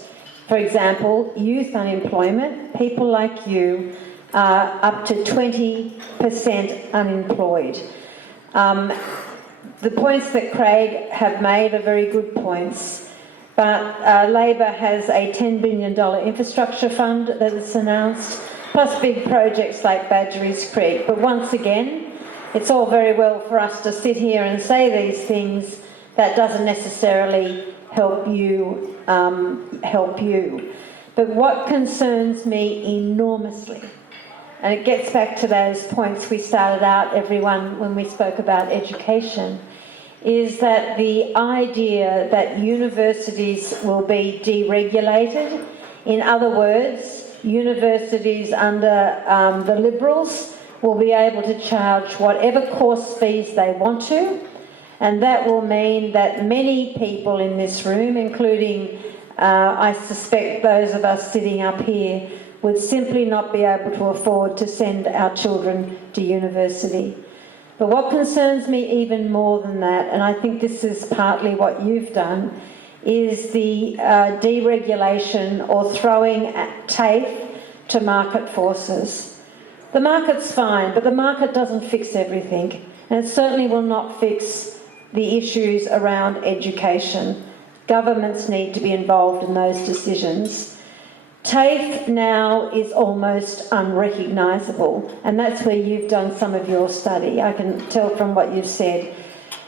For example, youth unemployment, people like you, are up to 20% unemployed. The points that Craig have made are very good points, but Labor has a $10 billion infrastructure fund that is announced, plus big projects like Badgerys Creek. But once again, it's all very well for us to sit here and say these things. That doesn't necessarily help you. But what concerns me enormously, and it gets back to those points we started out, everyone, when we spoke about education, is that the idea that universities will be deregulated, in other words, universities under the Liberals will be able to charge whatever course fees they want to, and that will mean that many people in this room, including I suspect those of us sitting up here, would simply not be able to afford to send our children to university. But what concerns me even more than that, and I think this is partly what you've done, is the deregulation or throwing TAFE to market forces. The market's fine, but the market doesn't fix everything, and it certainly will not fix the issues around education. Governments need to be involved in those decisions. TAFE now is almost unrecognisable, and that's where you've done some of your study. I can tell from what you've said.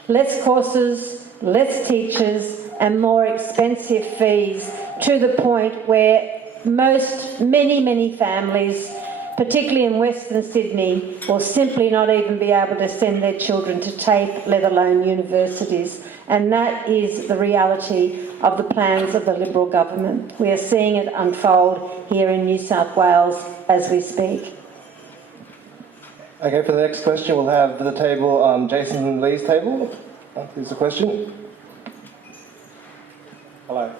Less courses, less teachers, and more expensive fees, to the point where many families, particularly in Western Sydney, will simply not even be able to send their children to TAFE, let alone universities. And that is the reality of the plans of the Liberal government. We are seeing it unfold here in New South Wales as we speak. Okay, for the next question, we'll have the table, Jason Lee's table. Here's the question. Hello.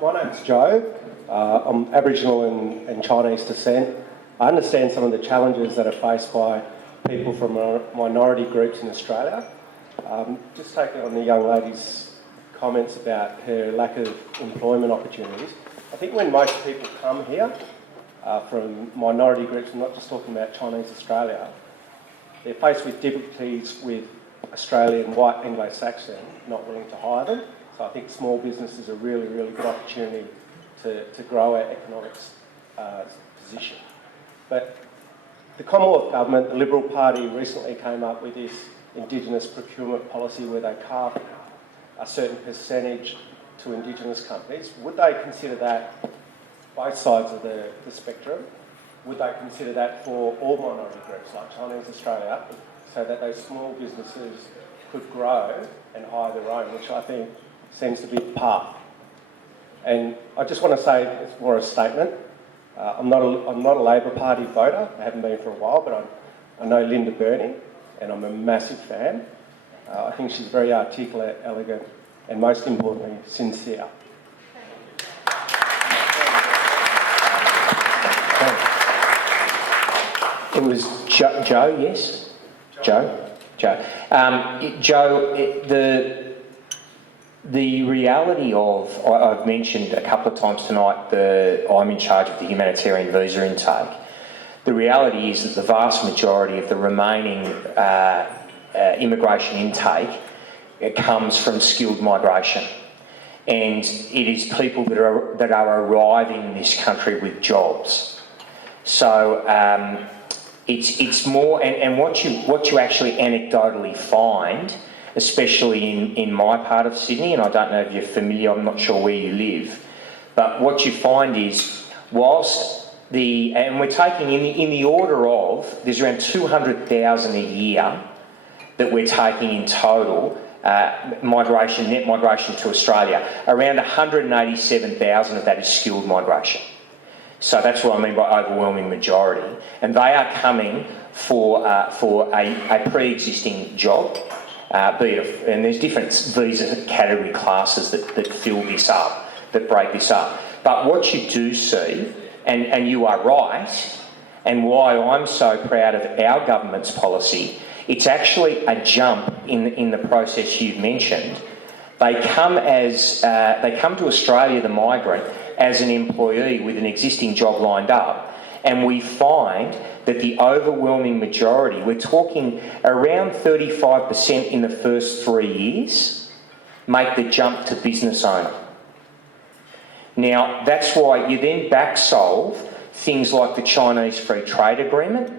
My name's Joe. I'm Aboriginal and Chinese descent. I understand some of the challenges that are faced by people from minority groups in Australia. Just taking on the young lady's comments about her lack of employment opportunities. I think when most people come here from minority groups, I'm not just talking about Chinese Australia, they're faced with difficulties with Australian white Anglo-Saxon not willing to hire them. So I think small business is a really, really good opportunity to grow our economics position. But the Commonwealth Government, the Liberal Party, recently came up with this Indigenous procurement policy where they carve a certain percentage to Indigenous companies. Would they consider that, both sides of the spectrum, would they consider that for all minority groups like Chinese Australia, so that those small businesses could grow and hire their own, which I think seems to be the path. And I just want to say, it's more a statement. I'm not a Labor Party voter. I haven't been for a while, but I know Linda Burney, and I'm a massive fan. I think she's very articulate, elegant, and most importantly, sincere. It was Joe, yes? Joe? Joe. The reality of, I've mentioned a couple of times tonight, I'm in charge of the humanitarian visa intake. The reality is that the vast majority of the remaining immigration intake, it comes from skilled migration. And it is people that are arriving in this country with jobs. So it's more, and what you actually anecdotally find, especially in my part of Sydney, and I don't know if you're familiar, I'm not sure where you live, but what you find is, whilst and we're taking in the order of, there's around 200,000 a year that we're taking in total, net migration to Australia. Around 187,000 of that is skilled migration. So that's what I mean by overwhelming majority. And they are coming for a pre-existing job, and there's different visa category classes that fill this up, that break this up. But what you do see, and you are right, and why I'm so proud of our government's policy, it's actually a jump in the process you've mentioned. They come to Australia, the migrant, as an employee with an existing job lined up, and we find that the overwhelming majority, we're talking around 35% in the first 3 years, make the jump to business owner. Now, that's why you then back solve things like the Chinese Free Trade Agreement.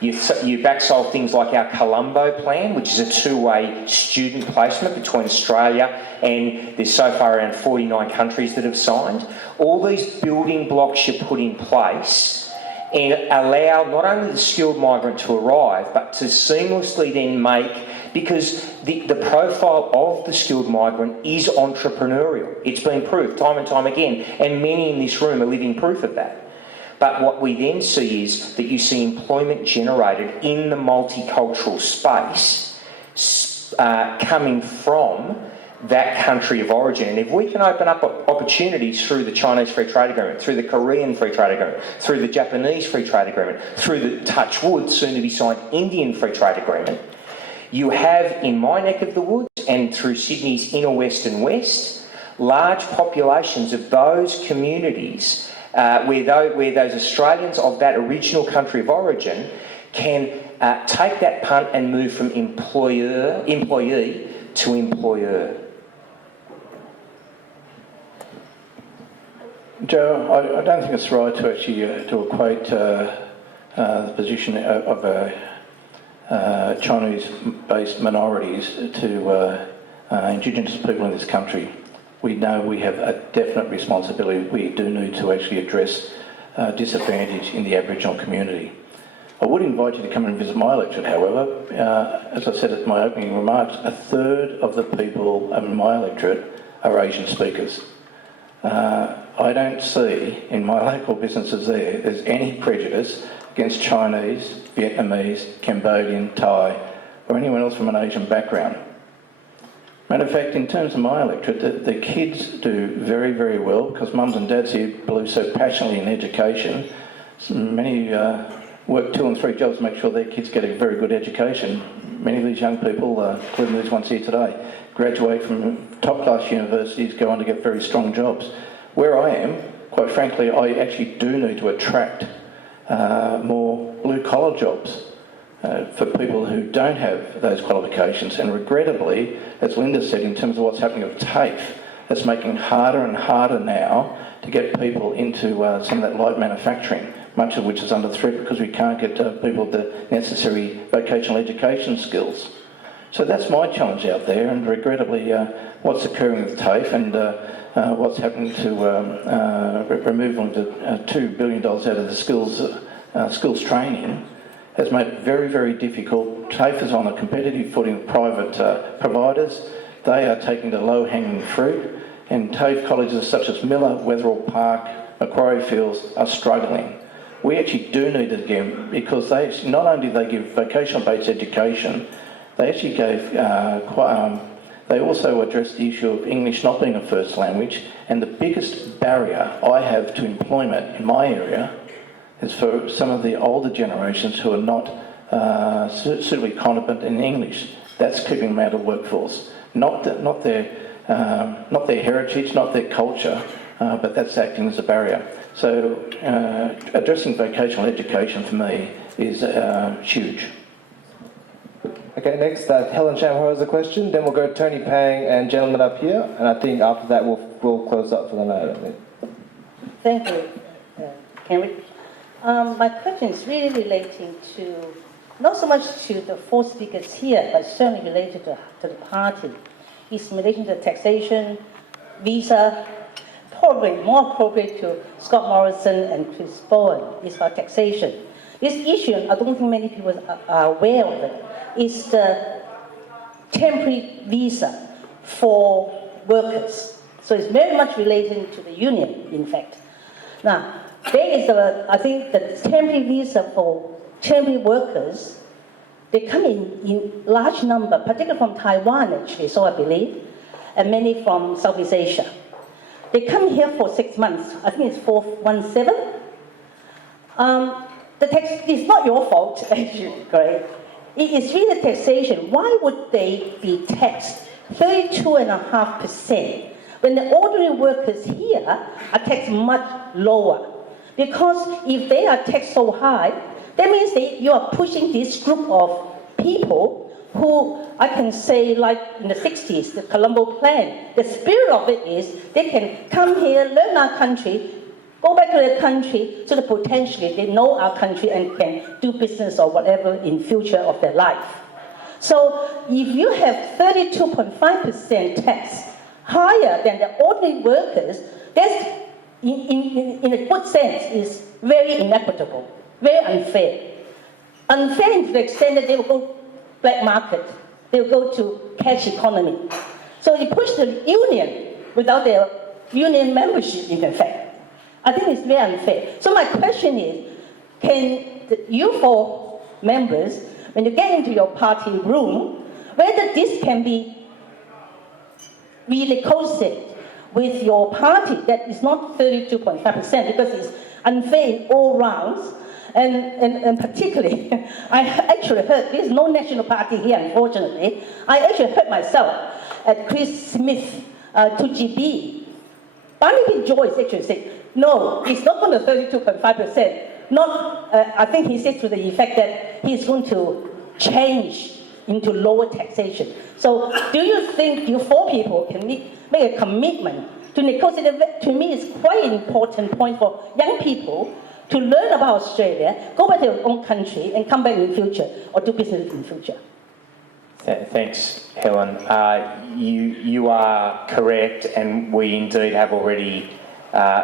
You back solve things like our Colombo plan, which is a two-way student placement between Australia and there's so far around 49 countries that have signed. All these building blocks you put in place and allow not only the skilled migrant to arrive, but to seamlessly then make, because the profile of the skilled migrant is entrepreneurial. It's been proved time and time again, and many in this room are living proof of that. But what we then see is that you see employment generated in the multicultural space coming from that country of origin. And if we can open up opportunities through the Chinese Free Trade Agreement, through the Korean Free Trade Agreement, through the Japanese Free Trade Agreement, through the touch wood, soon to be signed Indian Free Trade Agreement, you have in my neck of the woods and through Sydney's inner west and west, large populations of those communities where those Australians of that original country of origin can take that punt and move from employee to employer. Joe, I don't think it's right to actually to equate the position of Chinese-based minorities to Indigenous people in this country. We know we have a definite responsibility. We do need to actually address disadvantage in the Aboriginal community. I would invite you to come and visit my electorate, however. As I said at my opening remarks, a third of the people in my electorate are Asian speakers. I don't see in my local businesses there's any prejudice against Chinese, Vietnamese, Cambodian, Thai, or anyone else from an Asian background. Matter of fact, in terms of my electorate, the kids do very, very well because mums and dads here believe so passionately in education. So many work 2 and 3 jobs to make sure their kids get a very good education. Many of these young people, including these ones here today, graduate from top-class universities, go on to get very strong jobs. Where I am, quite frankly, I actually do need to attract more blue-collar jobs for people who don't have those qualifications. And regrettably, as Linda said, in terms of what's happening with TAFE, that's making it harder and harder now to get people into some of that light manufacturing, much of which is under threat because we can't get people the necessary vocational education skills. So that's my challenge out there, and regrettably what's occurring with TAFE and what's happening to removal of $2 billion out of the skills training has made it very, very difficult. TAFE is on a competitive footing with private providers. They are taking the low-hanging fruit, and TAFE colleges such as Miller, Wetherill Park, Macquarie Fields are struggling. We actually do need it again because they not only do they give vocational-based education, they actually gave they also addressed the issue of English not being a first language, and the biggest barrier I have to employment in my area is for some of the older generations who are not suitably competent in English. That's keeping them out of the workforce. Not their heritage, not their culture, but that's acting as a barrier. So addressing vocational education for me is huge. Okay, next, Helen Shamho has a question. Then we'll go to Tony Pang and gentleman up here, and I think after that we'll close up for the night. I think. Thank you, Kenrick. My question is really relating to, not so much to the 4 speakers here, but certainly related to the party. It's in relation to taxation, visa, probably more appropriate to Scott Morrison and Chris Bowen. It's about taxation. This issue, I don't think many people are aware of it, is the temporary visa for workers. So it's very much related to the union, in fact. Now, there is I think the temporary visa for temporary workers, they come in large number, particularly from Taiwan actually, so I believe, and many from Southeast Asia. They come here for 6 months. I think it's 417. The tax is not your fault, actually, right? It is really taxation. Why would they be taxed 32.5% when the ordinary workers here are taxed much lower? Because if they are taxed so high, that means you are pushing this group of people who, I can say, like in the 60s, the Colombo Plan, the spirit of it is they can come here, learn our country, go back to their country, so that potentially they know our country and can do business or whatever in future of their life. So if you have 32.5% tax, higher than the ordinary workers, that's, in a good sense, is very inequitable, very unfair. Unfair to the extent that they will go black market, they will go to cash economy. So you push the union without their union membership, in effect. I think it's very unfair. So my question is, can you 4 members, when you get into your party room, whether this can be renegotiated with your party that is not 32.5% because it's unfair in all rounds, and particularly, I actually heard, there's no national party here, unfortunately. I actually heard myself at Chris Smith 2GB. Barnaby Joyce actually said, no, it's not going to 32.5%. Not, I think he said to the effect that he's going to change into lower taxation. So do you think you 4 people can make a commitment to negotiate? To me, it's quite an important point for young people to learn about Australia, go back to their own country and come back in the future or do business in the future. Thanks, Helen. You are correct, and we indeed have already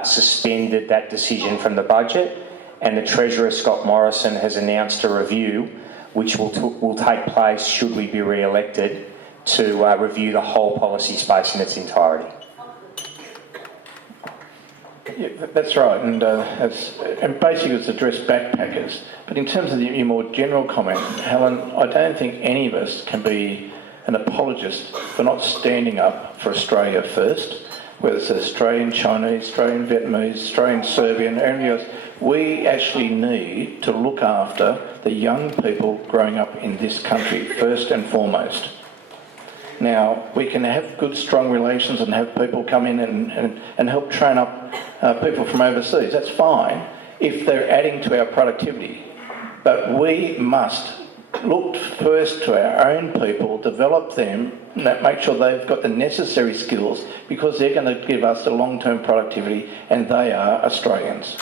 suspended that decision from the budget, and the Treasurer, Scott Morrison, has announced a review which will take place should we be re-elected to review the whole policy space in its entirety. Yeah, that's right, and basically it's addressed backpackers. But in terms of your more general comment, Helen, I don't think any of us can be an apologist for not standing up for Australia first, whether it's Australian Chinese, Australian Vietnamese, Australian Serbian, anything else. We actually need to look after the young people growing up in this country first and foremost. Now, we can have good, strong relations and have people come in and help train up people from overseas. That's fine if they're adding to our productivity. But we must look first to our own people, develop them, make sure they've got the necessary skills, because they're going to give us the long-term productivity, and they are Australians.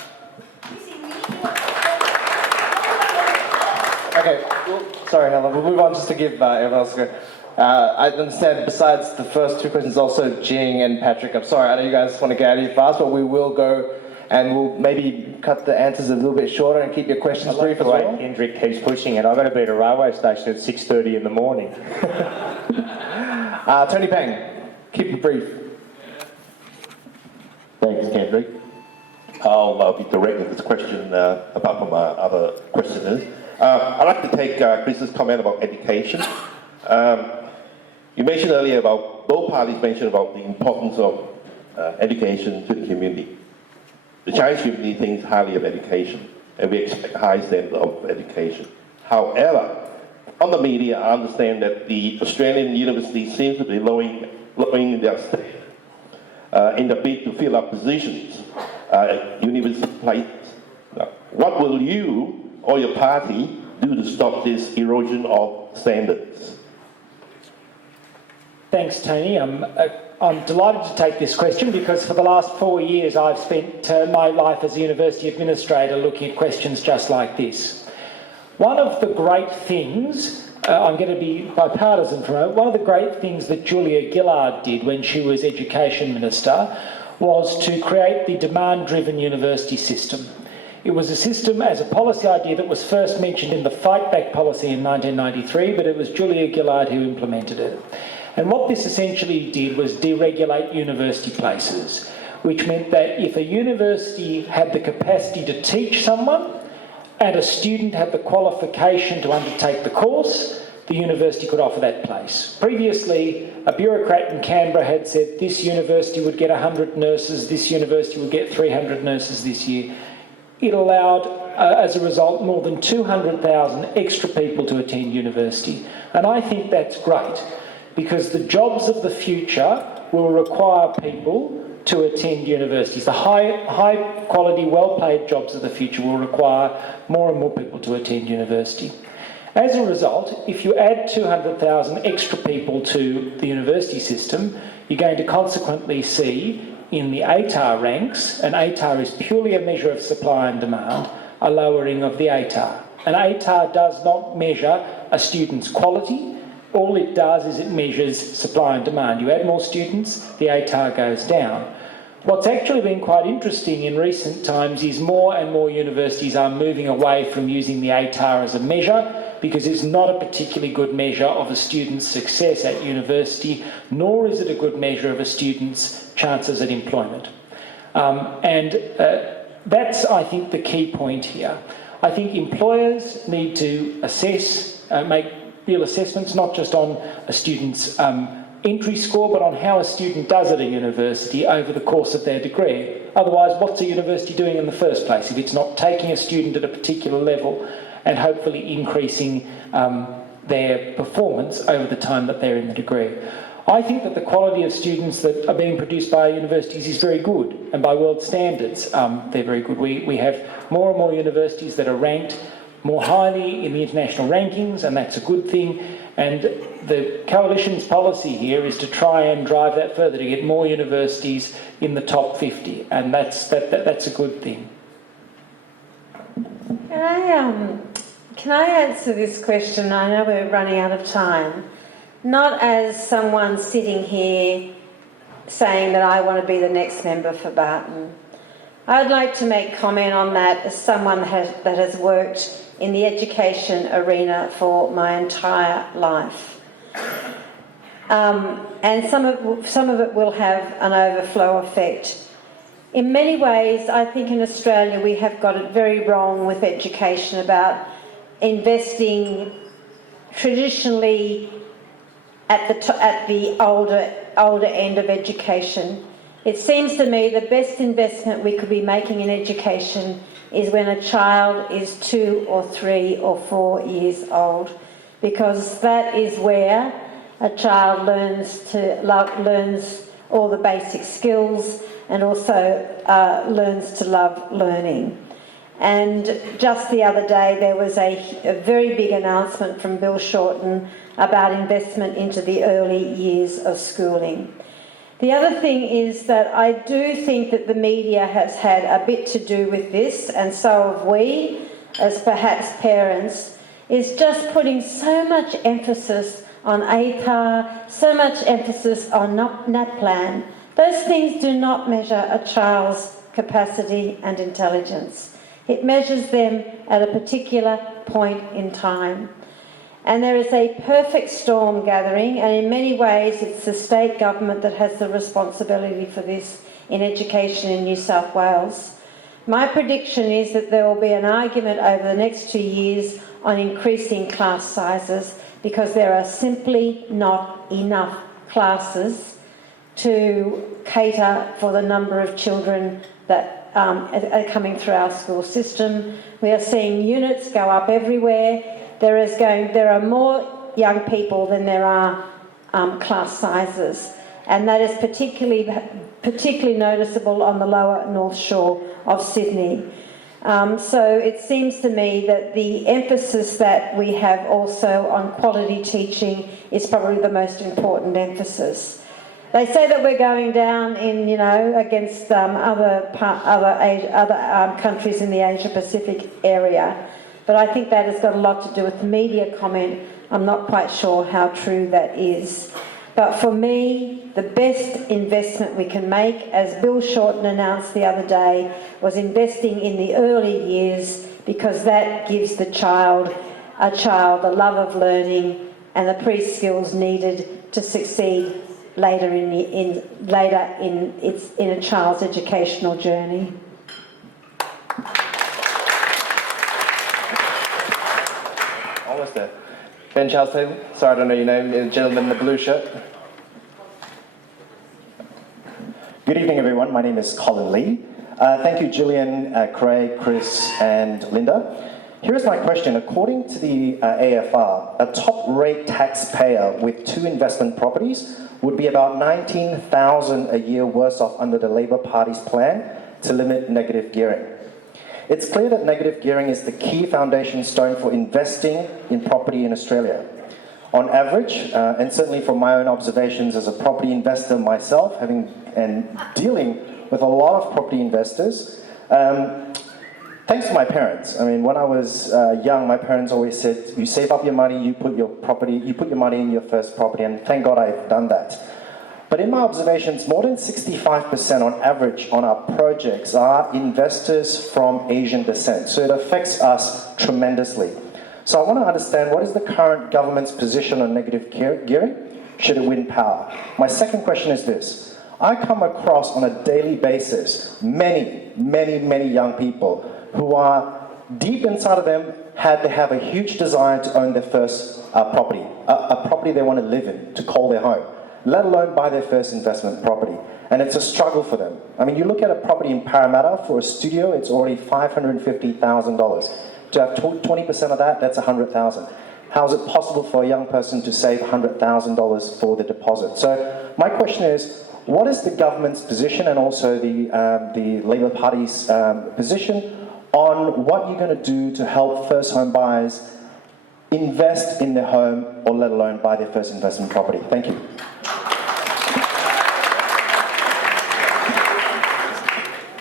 Okay, well, sorry, Helen, we'll move on just to give everyone else a go. I understand besides the first two questions, also Jing and Patrick, I'm sorry, I know you guys want to get out of here fast, but we will go and we'll maybe cut the answers a little bit shorter and keep your questions brief as well. Kenrick keeps pushing it. I've got to be at a railway station at 6:30 in the morning. Tony Pang, keep it brief. Thanks, Kendrick. I'll be directing this question apart from my other questioners. I'd like to take Chris's comment about education. You mentioned earlier about, both parties mentioned about the importance of education to the community. The Chinese community thinks highly of education, and we expect high standard of education. However, on the media, I understand that the Australian universities seem to be lowering their standard in the bid to fill up positions at university places. Now, what will you or your party do to stop this erosion of standards? Thanks, Tony. I'm delighted to take this question because for the last 4 years I've spent my life as a university administrator looking at questions just like this. One of the great things, I'm going to be bipartisan for a moment, one of the great things that Julia Gillard did when she was Education Minister was to create the demand-driven university system. It was a system as a policy idea that was first mentioned in the Fight Back policy in 1993, but it was Julia Gillard who implemented it. And what this essentially did was deregulate university places, which meant that if a university had the capacity to teach someone and a student had the qualification to undertake the course, the university could offer that place. Previously, a bureaucrat in Canberra had said this university would get 100 nurses, this university would get 300 nurses this year. It allowed, as a result, more than 200,000 extra people to attend university. And I think that's great, because the jobs of the future will require people to attend universities. The high quality, well-paid jobs of the future will require more and more people to attend university. As a result, if you add 200,000 extra people to the university system, you're going to consequently see in the ATAR ranks, and ATAR is purely a measure of supply and demand, a lowering of the ATAR. And ATAR does not measure a student's quality. All it does is it measures supply and demand. You add more students, the ATAR goes down. What's actually been quite interesting in recent times is more and more universities are moving away from using the ATAR as a measure, because it's not a particularly good measure of a student's success at university, nor is it a good measure of a student's chances at employment. That's, I think, the key point here. I think employers need to assess, make real assessments, not just on a student's entry score, but on how a student does at a university over the course of their degree. Otherwise, what's a university doing in the first place if it's not taking a student at a particular level and hopefully increasing their performance over the time that they're in the degree? I think that the quality of students that are being produced by universities is very good, and by world standards, they're very good. We have more and more universities that are ranked more highly in the international rankings, and that's a good thing. And the Coalition's policy here is to try and drive that further, to get more universities in the top 50, and that's a good thing. Can I answer this question? I know we're running out of time. Not as someone sitting here saying that I want to be the next member for Barton. I'd like to make comment on that as someone that has worked in the education arena for my entire life. And some of it will have an overflow effect. In many ways, I think in Australia we have got it very wrong with education about investing traditionally at the older end of education. It seems to me the best investment we could be making in education is when a child is 2 or 3 or 4 years old, because that is where a child learns all the basic skills and also learns to love learning. And just the other day there was a very big announcement from Bill Shorten about investment into the early years of schooling. The other thing is that I do think that the media has had a bit to do with this, and so have we, as perhaps parents, is just putting so much emphasis on ATAR, so much emphasis on NAPLAN. Those things do not measure a child's capacity and intelligence. It measures them at a particular point in time. And there is a perfect storm gathering, and in many ways it's the state government that has the responsibility for this in education in New South Wales. My prediction is that there will be an argument over the next 2 years on increasing class sizes, because there are simply not enough classes to cater for the number of children that are coming through our school system. We are seeing units go up everywhere. There are more young people than there are class sizes, and that is particularly noticeable on the lower North Shore of Sydney. So it seems to me that the emphasis that we have also on quality teaching is probably the most important emphasis. They say that we're going down in, against other countries in the Asia Pacific area, but I think that has got a lot to do with the media comment. I'm not quite sure how true that is. But for me, the best investment we can make, as Bill Shorten announced the other day, was investing in the early years, because that gives the child the love of learning and the pre-skills needed to succeed later in a child's educational journey. Almost there. Ben Charles Taylor. Sorry, I don't know your name. The gentleman in the blue shirt. Good evening, everyone. My name is Colin Lee. Thank you, Julian, Craig, Chris, and Linda. Here's my question. According to the AFR, a top-rate taxpayer with 2 investment properties would be about $19,000 a year worse off under the Labor Party's plan to limit negative gearing. It's clear that negative gearing is the key foundation stone for investing in property in Australia. On average, and certainly from my own observations as a property investor myself, and dealing with a lot of property investors, thanks to my parents. I mean, when I was young, my parents always said, you save up your money, you put your money in your first property, and thank God I've done that. But in my observations, more than 65% on average on our projects are investors from Asian descent. So it affects us tremendously. So I want to understand, what is the current government's position on negative gearing, should it win power? My second question is this. I come across on a daily basis many young people who are deep inside of them they have a huge desire to own their first property, a property they want to live in, to call their home, let alone buy their first investment property. And it's a struggle for them. I mean, you look at a property in Parramatta for a studio, it's already $550,000. To have 20% of that, that's $100,000. How is it possible for a young person to save $100,000 for the deposit? So my question is, what is the government's position, and also the Labor Party's position on what you're going to do to help first home buyers invest in their home, or let alone buy their first investment property? Thank you.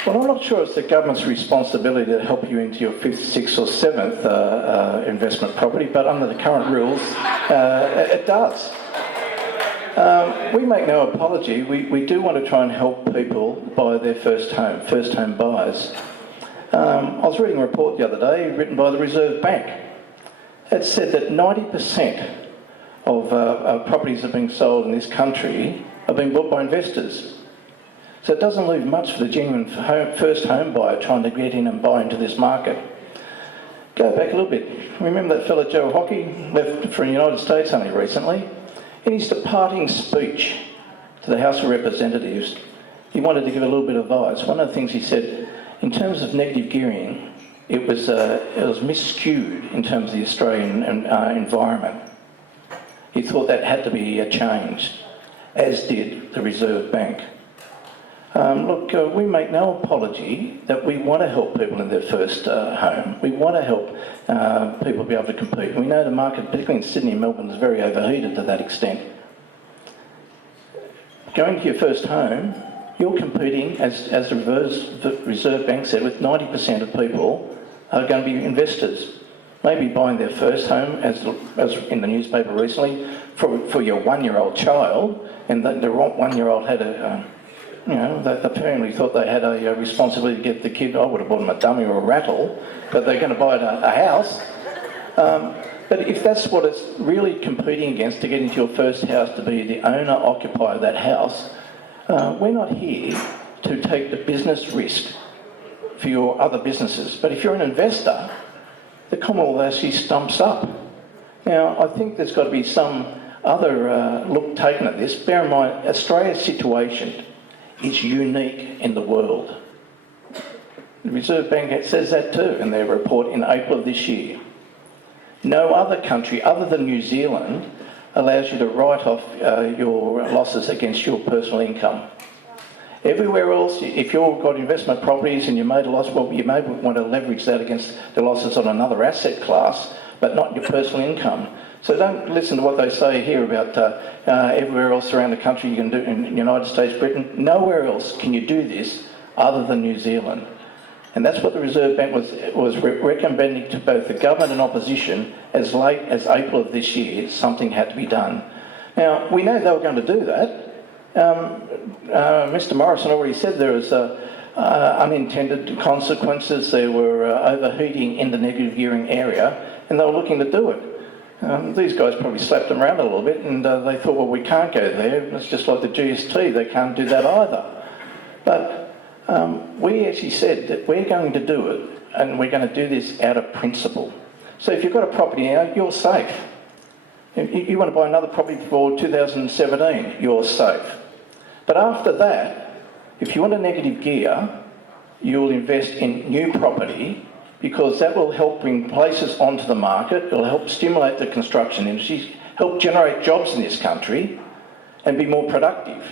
Well, I'm not sure it's the government's responsibility to help you into your 5th, 6th or 7th investment property, but under the current rules, it does. We make no apology. We do want to try and help people buy their first home buyers. I was reading a report the other day written by the Reserve Bank. It said that 90% of properties that are being sold in this country are being bought by investors. So it doesn't leave much for the genuine first home buyer trying to get in and buy into this market. Go back a little bit. Remember that fellow Joe Hockey left for the United States only recently? In his departing speech to the House of Representatives, he wanted to give a little bit of advice. One of the things he said, in terms of negative gearing, it was miscued in terms of the Australian environment. He thought that had to be changed, as did the Reserve Bank. We make no apology that we want to help people in their first home. We want to help people be able to compete. We know the market, particularly in Sydney and Melbourne, is very overheated to that extent. Going to your first home, you're competing, as the Reserve Bank said, with 90% of people are going to be investors. Maybe buying their first home, as in the newspaper recently, for your one-year-old child, and the one-year-old had the family thought they had a responsibility to get the kid. I would have bought them a dummy or a rattle, but they're going to buy a house. But if that's what it's really competing against, to get into your first house, to be the owner-occupier of that house, we're not here to take the business risk for your other businesses. But if you're an investor, the Commonwealth actually stumps up. Now, I think there's got to be some other look taken at this. Bear in mind, Australia's situation is unique in the world. The Reserve Bank says that too in their report in April of this year. No other country other than New Zealand allows you to write off your losses against your personal income. Everywhere else, if you've got investment properties and you made a loss, well, you may want to leverage that against the losses on another asset class, but not your personal income. So don't listen to what they say here about everywhere else around the country you can do, in the United States, Britain. Nowhere else can you do this other than New Zealand. And that's what the Reserve Bank was recommending to both the government and opposition as late as April of this year. Something had to be done. Now, we know they were going to do that. Mr Morrison already said there was unintended consequences. There were overheating in the negative gearing area, and they were looking to do it. These guys probably slapped them around a little bit, and they thought, well, we can't go there. It's just like the GST, they can't do that either. But we actually said that we're going to do it, and we're going to do this out of principle. So if you've got a property now, you're safe. If you want to buy another property for 2017, you're safe. But after that, if you want a negative gear, you'll invest in new property, because that will help bring places onto the market. It'll help stimulate the construction industry, help generate jobs in this country, and be more productive.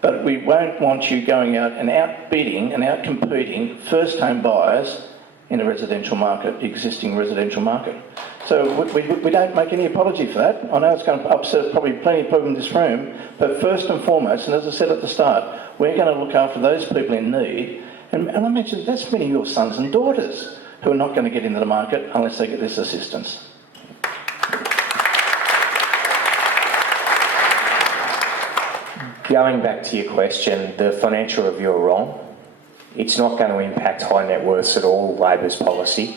But we won't want you going out and outbidding and outcompeting first home buyers in a residential market, existing residential market. So we don't make any apology for that. I know it's going to upset probably plenty of people in this room, but first and foremost, and as I said at the start, we're going to look after those people in need. And I mentioned that's many of your sons and daughters who are not going to get into the market unless they get this assistance. Going back to your question, the financial review are wrong. It's not going to impact high net worths at all, Labor's policy.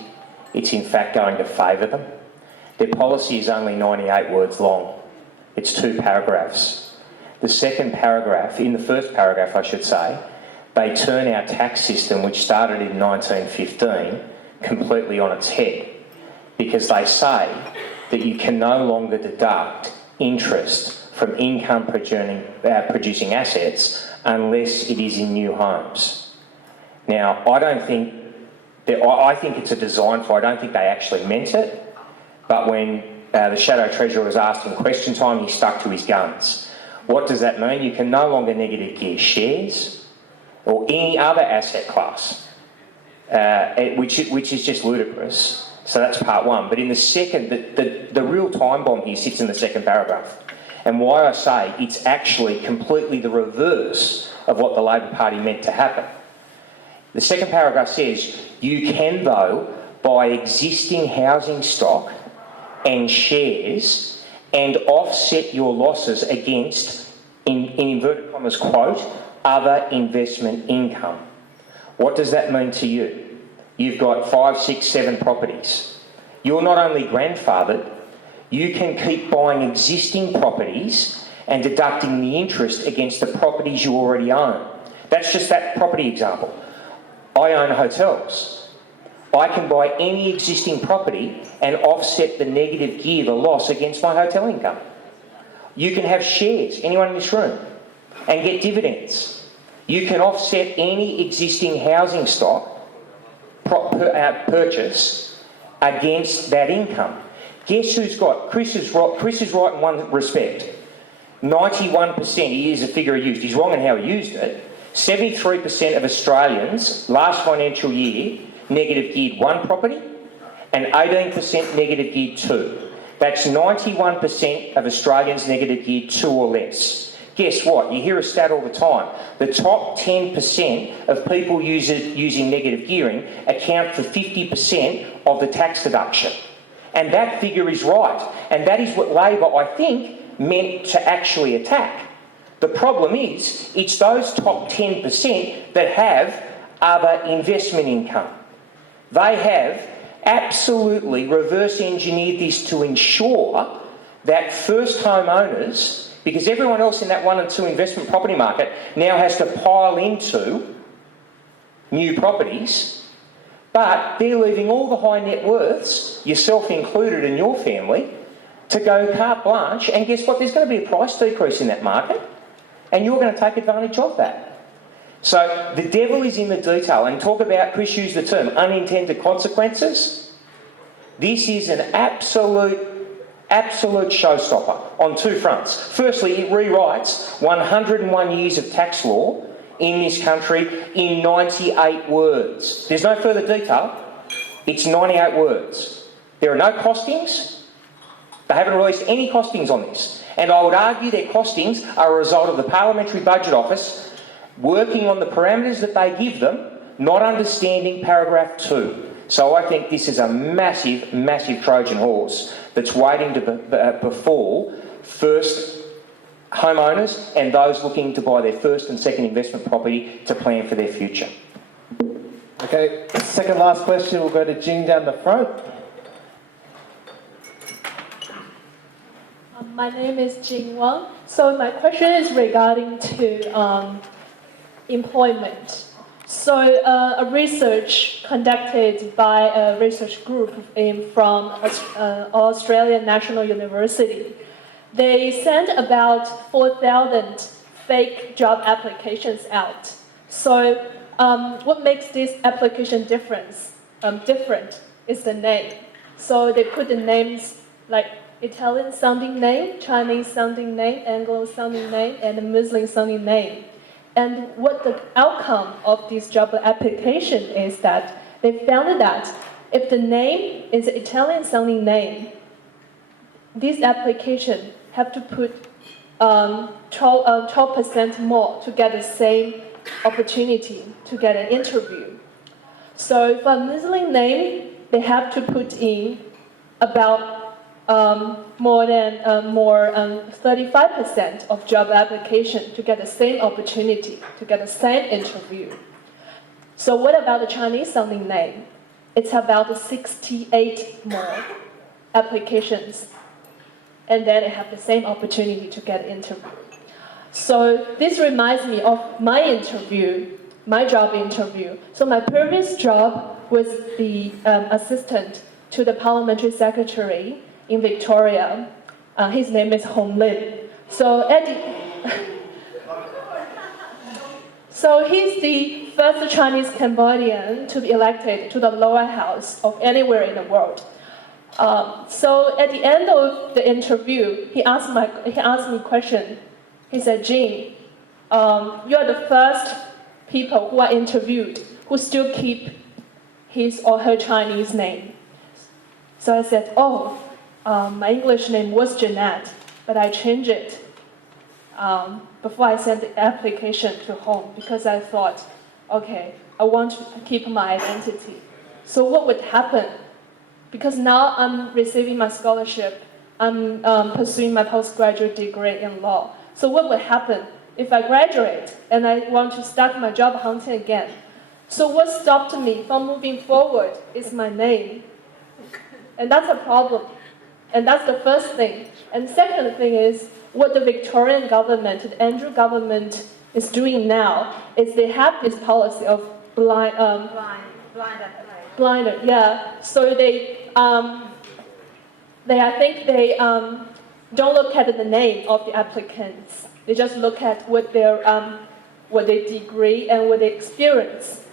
It's in fact going to favour them. Their policy is only 98 words long. It's 2 paragraphs. The second paragraph, in the first paragraph I should say, they turn our tax system, which started in 1915, completely on its head, because they say that you can no longer deduct interest from income producing assets unless it is in new homes. Now, I think it's a design flaw. I don't think they actually meant it. But when the Shadow Treasurer was asked in question time, he stuck to his guns. What does that mean? You can no longer negative gear shares or any other asset class, which is just ludicrous. So that's part one. But in the second, the real time bomb here sits in the second paragraph. And why I say it's actually completely the reverse of what the Labor Party meant to happen. The second paragraph says, you can, though, buy existing housing stock and shares and offset your losses against, in inverted commas, quote, other investment income. What does that mean to you? You've got 5, 6, 7 properties. You're not only grandfathered, you can keep buying existing properties and deducting the interest against the properties you already own. That's just that property example. I own hotels. I can buy any existing property and offset the negative gear, the loss, against my hotel income. You can have shares, anyone in this room, and get dividends. You can offset any existing housing stock purchase against that income. Guess who's got? Chris is right in one respect. 91%, he is a figure he used. He's wrong in how he used it. 73% of Australians last financial year negative geared 1 property and 18% negative geared 2. That's 91% of Australians negative geared 2 or less. Guess what? You hear a stat all the time. The top 10% of people using negative gearing account for 50% of the tax deduction. And that figure is right. And that is what Labor, I think, meant to actually attack. The problem is, it's those top 10% that have other investment income. They have absolutely reverse engineered this to ensure that first homeowners, because everyone else in that 1 and 2 investment property market now has to pile into new properties, but they're leaving all the high net worths, yourself included and your family, to go carte blanche, and guess what? There's going to be a price decrease in that market, and you're going to take advantage of that. So the devil is in the detail, and talk about, Chris used the term, unintended consequences. This is an absolute showstopper on 2 fronts. Firstly, it rewrites 101 years of tax law in this country in 98 words. There's no further detail. It's 98 words. There are no costings. They haven't released any costings on this. And I would argue their costings are a result of the Parliamentary Budget Office working on the parameters that they give them, not understanding paragraph 2. So I think this is a massive, massive Trojan horse that's waiting to befall first homeowners and those looking to buy their first and second investment property to plan for their future. Okay, second last question, we'll go to Jing down the front. My name is Jing Wang. So my question is regarding to employment. So a research conducted by a research group from Australian National University, they sent about 4,000 fake job applications out. So what makes this application different is the name. So they put the names like Italian sounding name, Chinese sounding name, Anglo sounding name, and a Muslim sounding name. And what the outcome of this job application is that they found that if the name is an Italian sounding name, this application have to put 12% more to get the same opportunity to get an interview. So for a Muslim name, they have to put in about more 35% of job application to get the same opportunity, to get the same interview. So what about the Chinese sounding name? It's about 68 more applications, and then they have the same opportunity to get an interview. So this reminds me of my interview, my job interview. So my previous job was the assistant to the parliamentary secretary in Victoria. His name is Hong Lin. So so he's the first Chinese Cambodian to be elected to the lower house of anywhere in the world. So at the end of the interview, he asked me a question. He said, "Jean, you are the first people who are interviewed who still keep his or her Chinese name." So I said, my English name was Jeanette, but I changed it before I sent the application to home because I thought, okay, I want to keep my identity. So what would happen? Because now I'm receiving my scholarship, I'm pursuing my postgraduate degree in law. So what would happen if I graduate and I want to start my job hunting again? So what stopped me from moving forward is my name. And that's a problem. And that's the first thing. And second thing is what the Victorian government, the Andrew government is doing now is they have this policy of blinder. Yeah. So they don't look at the name of the applicants. They just look at what their degree and what their experience.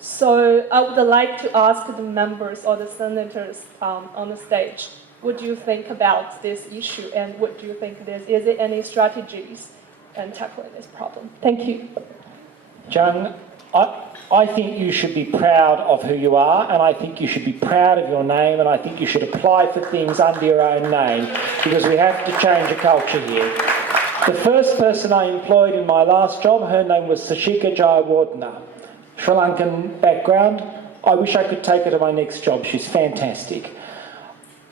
So I would like to ask the members or the senators on the stage, what do you think about this issue, and what do you think is there any strategies in tackling this problem? Thank you. Jung, I think you should be proud of who you are, and I think you should be proud of your name, and I think you should apply for things under your own name, because we have to change the culture here. The first person I employed in my last job, her name was Sashika Jayawardena, Sri Lankan background. I wish I could take her to my next job. She's fantastic.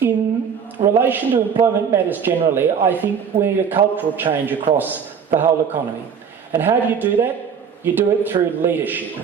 In relation to employment matters generally, I think we need a cultural change across the whole economy. And how do you do that? You do it through leadership.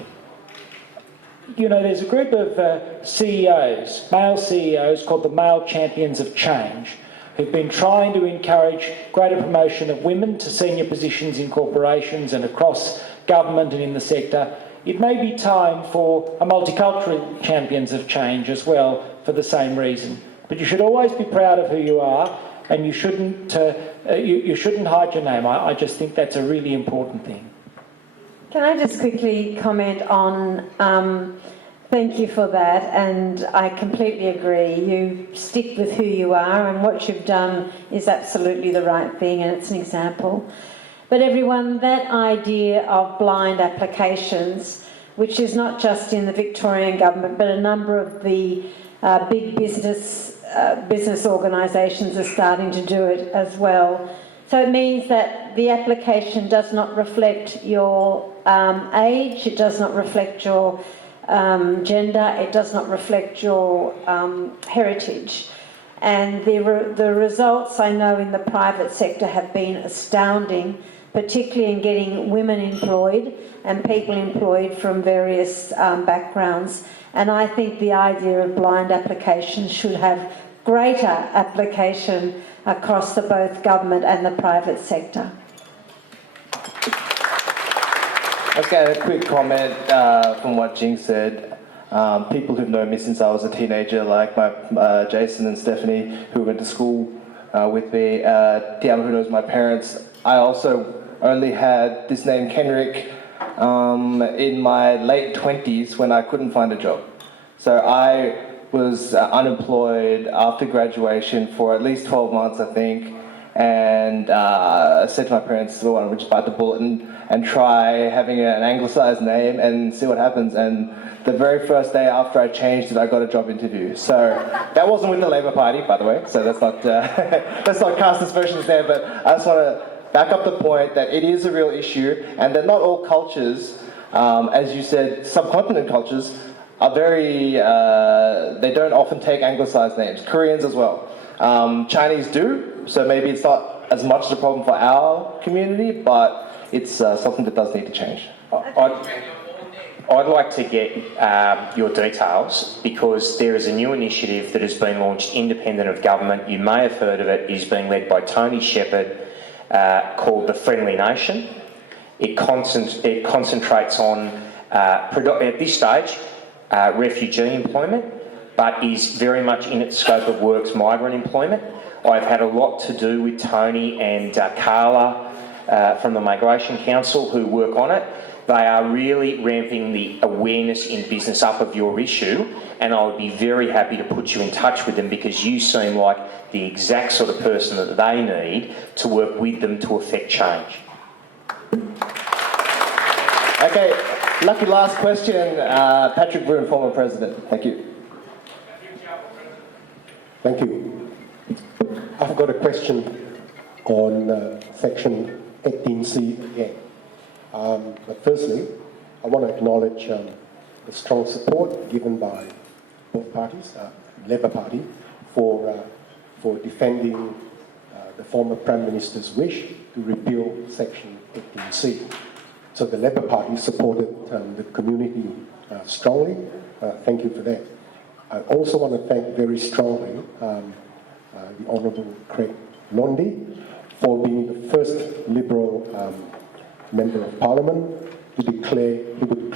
You know, there's a group of CEOs, male CEOs, called the Male Champions of Change, who've been trying to encourage greater promotion of women to senior positions in corporations and across government and in the sector. It may be time for a multicultural Champions of Change as well, for the same reason. But you should always be proud of who you are, and you shouldn't hide your name. I just think that's a really important thing. Can I just quickly comment on, thank you for that, and I completely agree. You stick with who you are, and what you've done is absolutely the right thing, and it's an example. But everyone, that idea of blind applications, which is not just in the Victorian government, but a number of the big business organisations are starting to do it as well. So it means that the application does not reflect your age, it does not reflect your gender, it does not reflect your heritage. And the results I know in the private sector have been astounding, particularly in getting women employed and people employed from various backgrounds. And I think the idea of blind applications should have greater application across the both government and the private sector. Okay, a quick comment from what Jing said. People who've known me since I was a teenager, like my Jason and Stephanie, who went to school with me, Tiama, who knows my parents. I also only had this name Kenrick in my late 20s when I couldn't find a job. So I was unemployed after graduation for at least 12 months, I think, and said to my parents, well, why don't we just bite the bullet and try having an anglicised name and see what happens. And the very first day after I changed it, I got a job interview. So that wasn't with the Labour Party, by the way, so let's not cast aspersions there, but I just want to back up the point that it is a real issue, and that not all cultures, as you said, subcontinent cultures, are very, they don't often take anglicised names. Koreans as well. Chinese do, so maybe it's not as much of a problem for our community, but it's something that does need to change. I'd like to get your details, because there is a new initiative that has been launched independent of government. You may have heard of it. It is being led by Tony Shepherd, called the Friendly Nation. It concentrates on, at this stage, refugee employment, but is very much in its scope of works migrant employment. I've had a lot to do with Tony and Carla from the Migration Council who work on it. They are really ramping the awareness in business up of your issue, and I would be very happy to put you in touch with them, because you seem like the exact sort of person that they need to work with them to effect change. Okay, lucky last question, Patrick Broom, former president. Thank you. Thank you. I've got a question on Section 18C again. But firstly, I want to acknowledge the strong support given by both parties, Labour Party, for defending the former Prime Minister's wish to repeal Section 18C. So the Labour Party supported the community strongly. Thank you for that. I also want to thank very strongly the Honourable Craig Laundy for being the first Liberal Member of Parliament to declare he would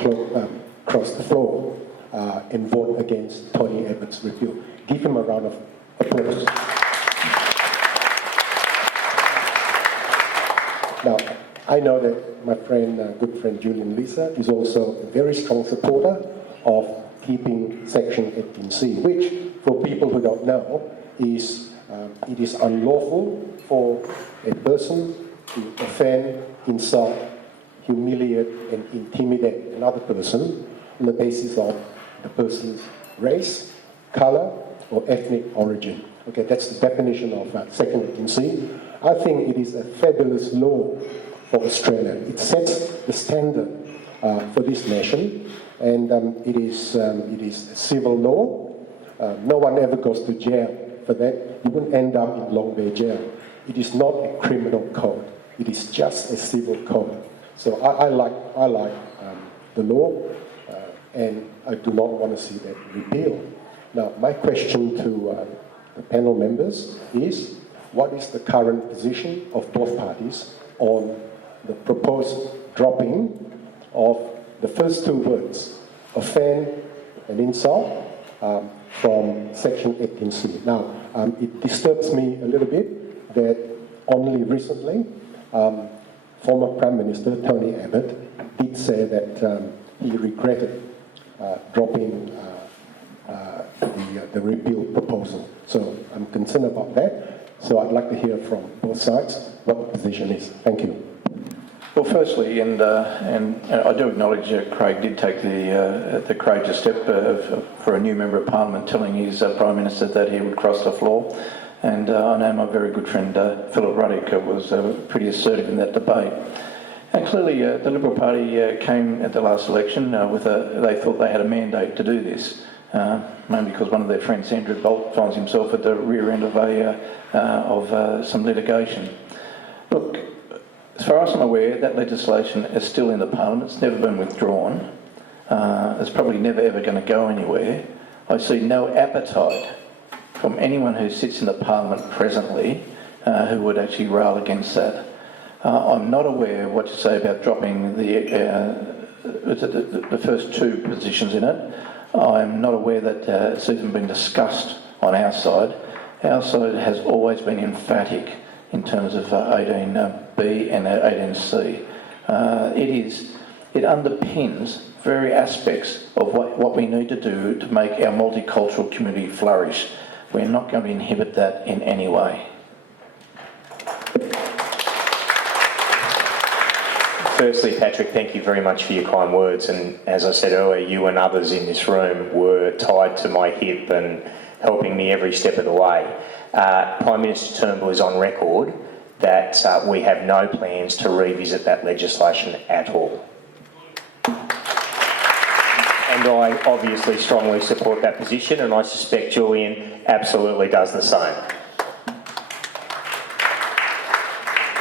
cross the floor and vote against Tony Abbott's repeal. Give him a round of applause. Now, I know that my friend, good friend Julian Leeser is also a very strong supporter of keeping Section 18C, which, for people who don't know, is it is unlawful for a person to offend, insult, humiliate and intimidate another person on the basis of the person's race, colour or ethnic origin. Okay, that's the definition of Section 18C. I think it is a fabulous law for Australia. It sets the standard for this nation, and it is a civil law. No one ever goes to jail for that. You wouldn't end up in Long Bay jail. It is not a criminal code. It is just a civil code. So I like the law, and I do not want to see that repealed. Now, my question to the panel members is, what is the current position of both parties on the proposed dropping of the first two words, offend and insult, from Section 18C? Now, it disturbs me a little bit that only recently, former Prime Minister Tony Abbott did say that he regretted dropping the repeal proposal. So I'm concerned about that. So I'd like to hear from both sides what the position is. Thank you. Well, firstly, and I do acknowledge Craig did take the courageous step for a new Member of Parliament telling his Prime Minister that he would cross the floor. And I know my very good friend Philip Ruddock was pretty assertive in that debate. And clearly the Liberal Party came at the last election with they thought they had a mandate to do this, mainly because one of their friends, Andrew Bolt, finds himself at the rear end of some litigation. Look, as far as I'm aware, that legislation is still in the Parliament. It's never been withdrawn. It's probably never ever going to go anywhere. I see no appetite from anyone who sits in the Parliament presently who would actually rail against that. I'm not aware of what you say about dropping the first two positions in it. I'm not aware that it's even been discussed on our side. Our side has always been emphatic in terms of 18B and 18C. It underpins very aspects of what we need to do to make our multicultural community flourish. We're not going to inhibit that in any way. Firstly, Patrick, thank you very much for your kind words. And as I said earlier, you and others in this room were tied to my hip and helping me every step of the way. Prime Minister Turnbull is on record that we have no plans to revisit that legislation at all. And I obviously strongly support that position, and I suspect Julian absolutely does the same.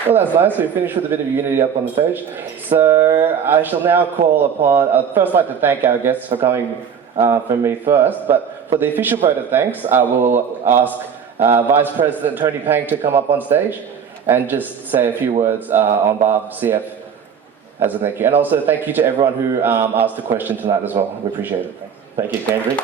Well, that's nice. We've finished with a bit of unity up on the stage. So I shall now call upon, I'd first like to thank our guests for coming from me first, but for the official vote of thanks, I will ask Vice President Tony Pang to come up on stage and just say a few words on behalf of CF as a thank you. And also thank you to everyone who asked the question tonight as well. We appreciate it. Thank you, Kenrick.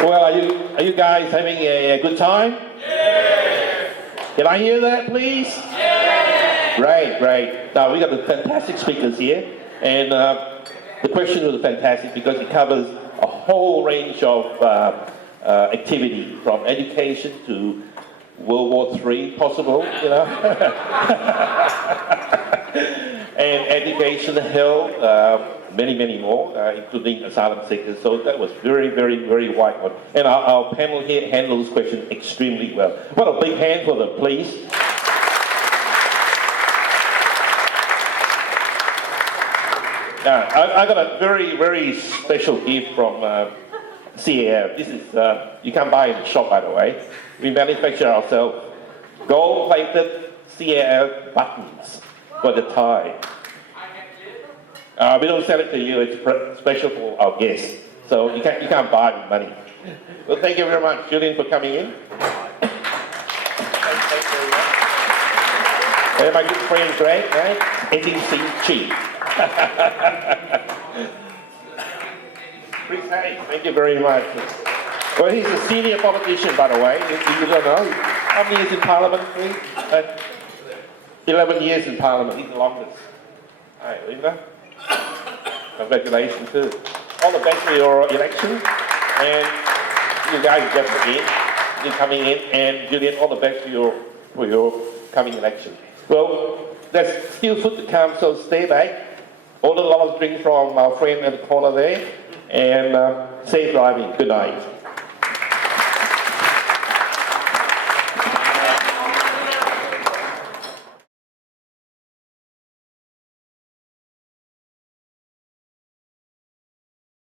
Well, are you guys having a good time? Yes! Can I hear that, please? Yes! Great. Now, we got the fantastic speakers here, and the question was fantastic because it covers a whole range of activity, from education to World War III, possible, you know, and education, health, many more, including asylum seekers. So that was very wide one. And our panel here handled this question extremely well. What a big hand for them, please. Now, I got a very special gift from CAF. This is, you can buy in the shop, by the way. We manufacture ourselves gold-plated CAF buttons for the tie. We don't sell it to you, it's special for our guests. So you can't buy it with money. Well, thank you very much, Julian, for coming in. And my good friend Greg, right? ATC Chief. Chris Hayes, thank you very much. Well, he's a senior politician, by the way, if you don't know. How many years in Parliament, please? 11 years in Parliament, he's the longest. Hi, Linda. Congratulations too. All the best for your election, and you guys are just you're coming in, and Julian, all the best for your coming election. Well, there's still food to come, so stay back. Order a lot of drinks from our friend at the corner there, and safe driving. Good night.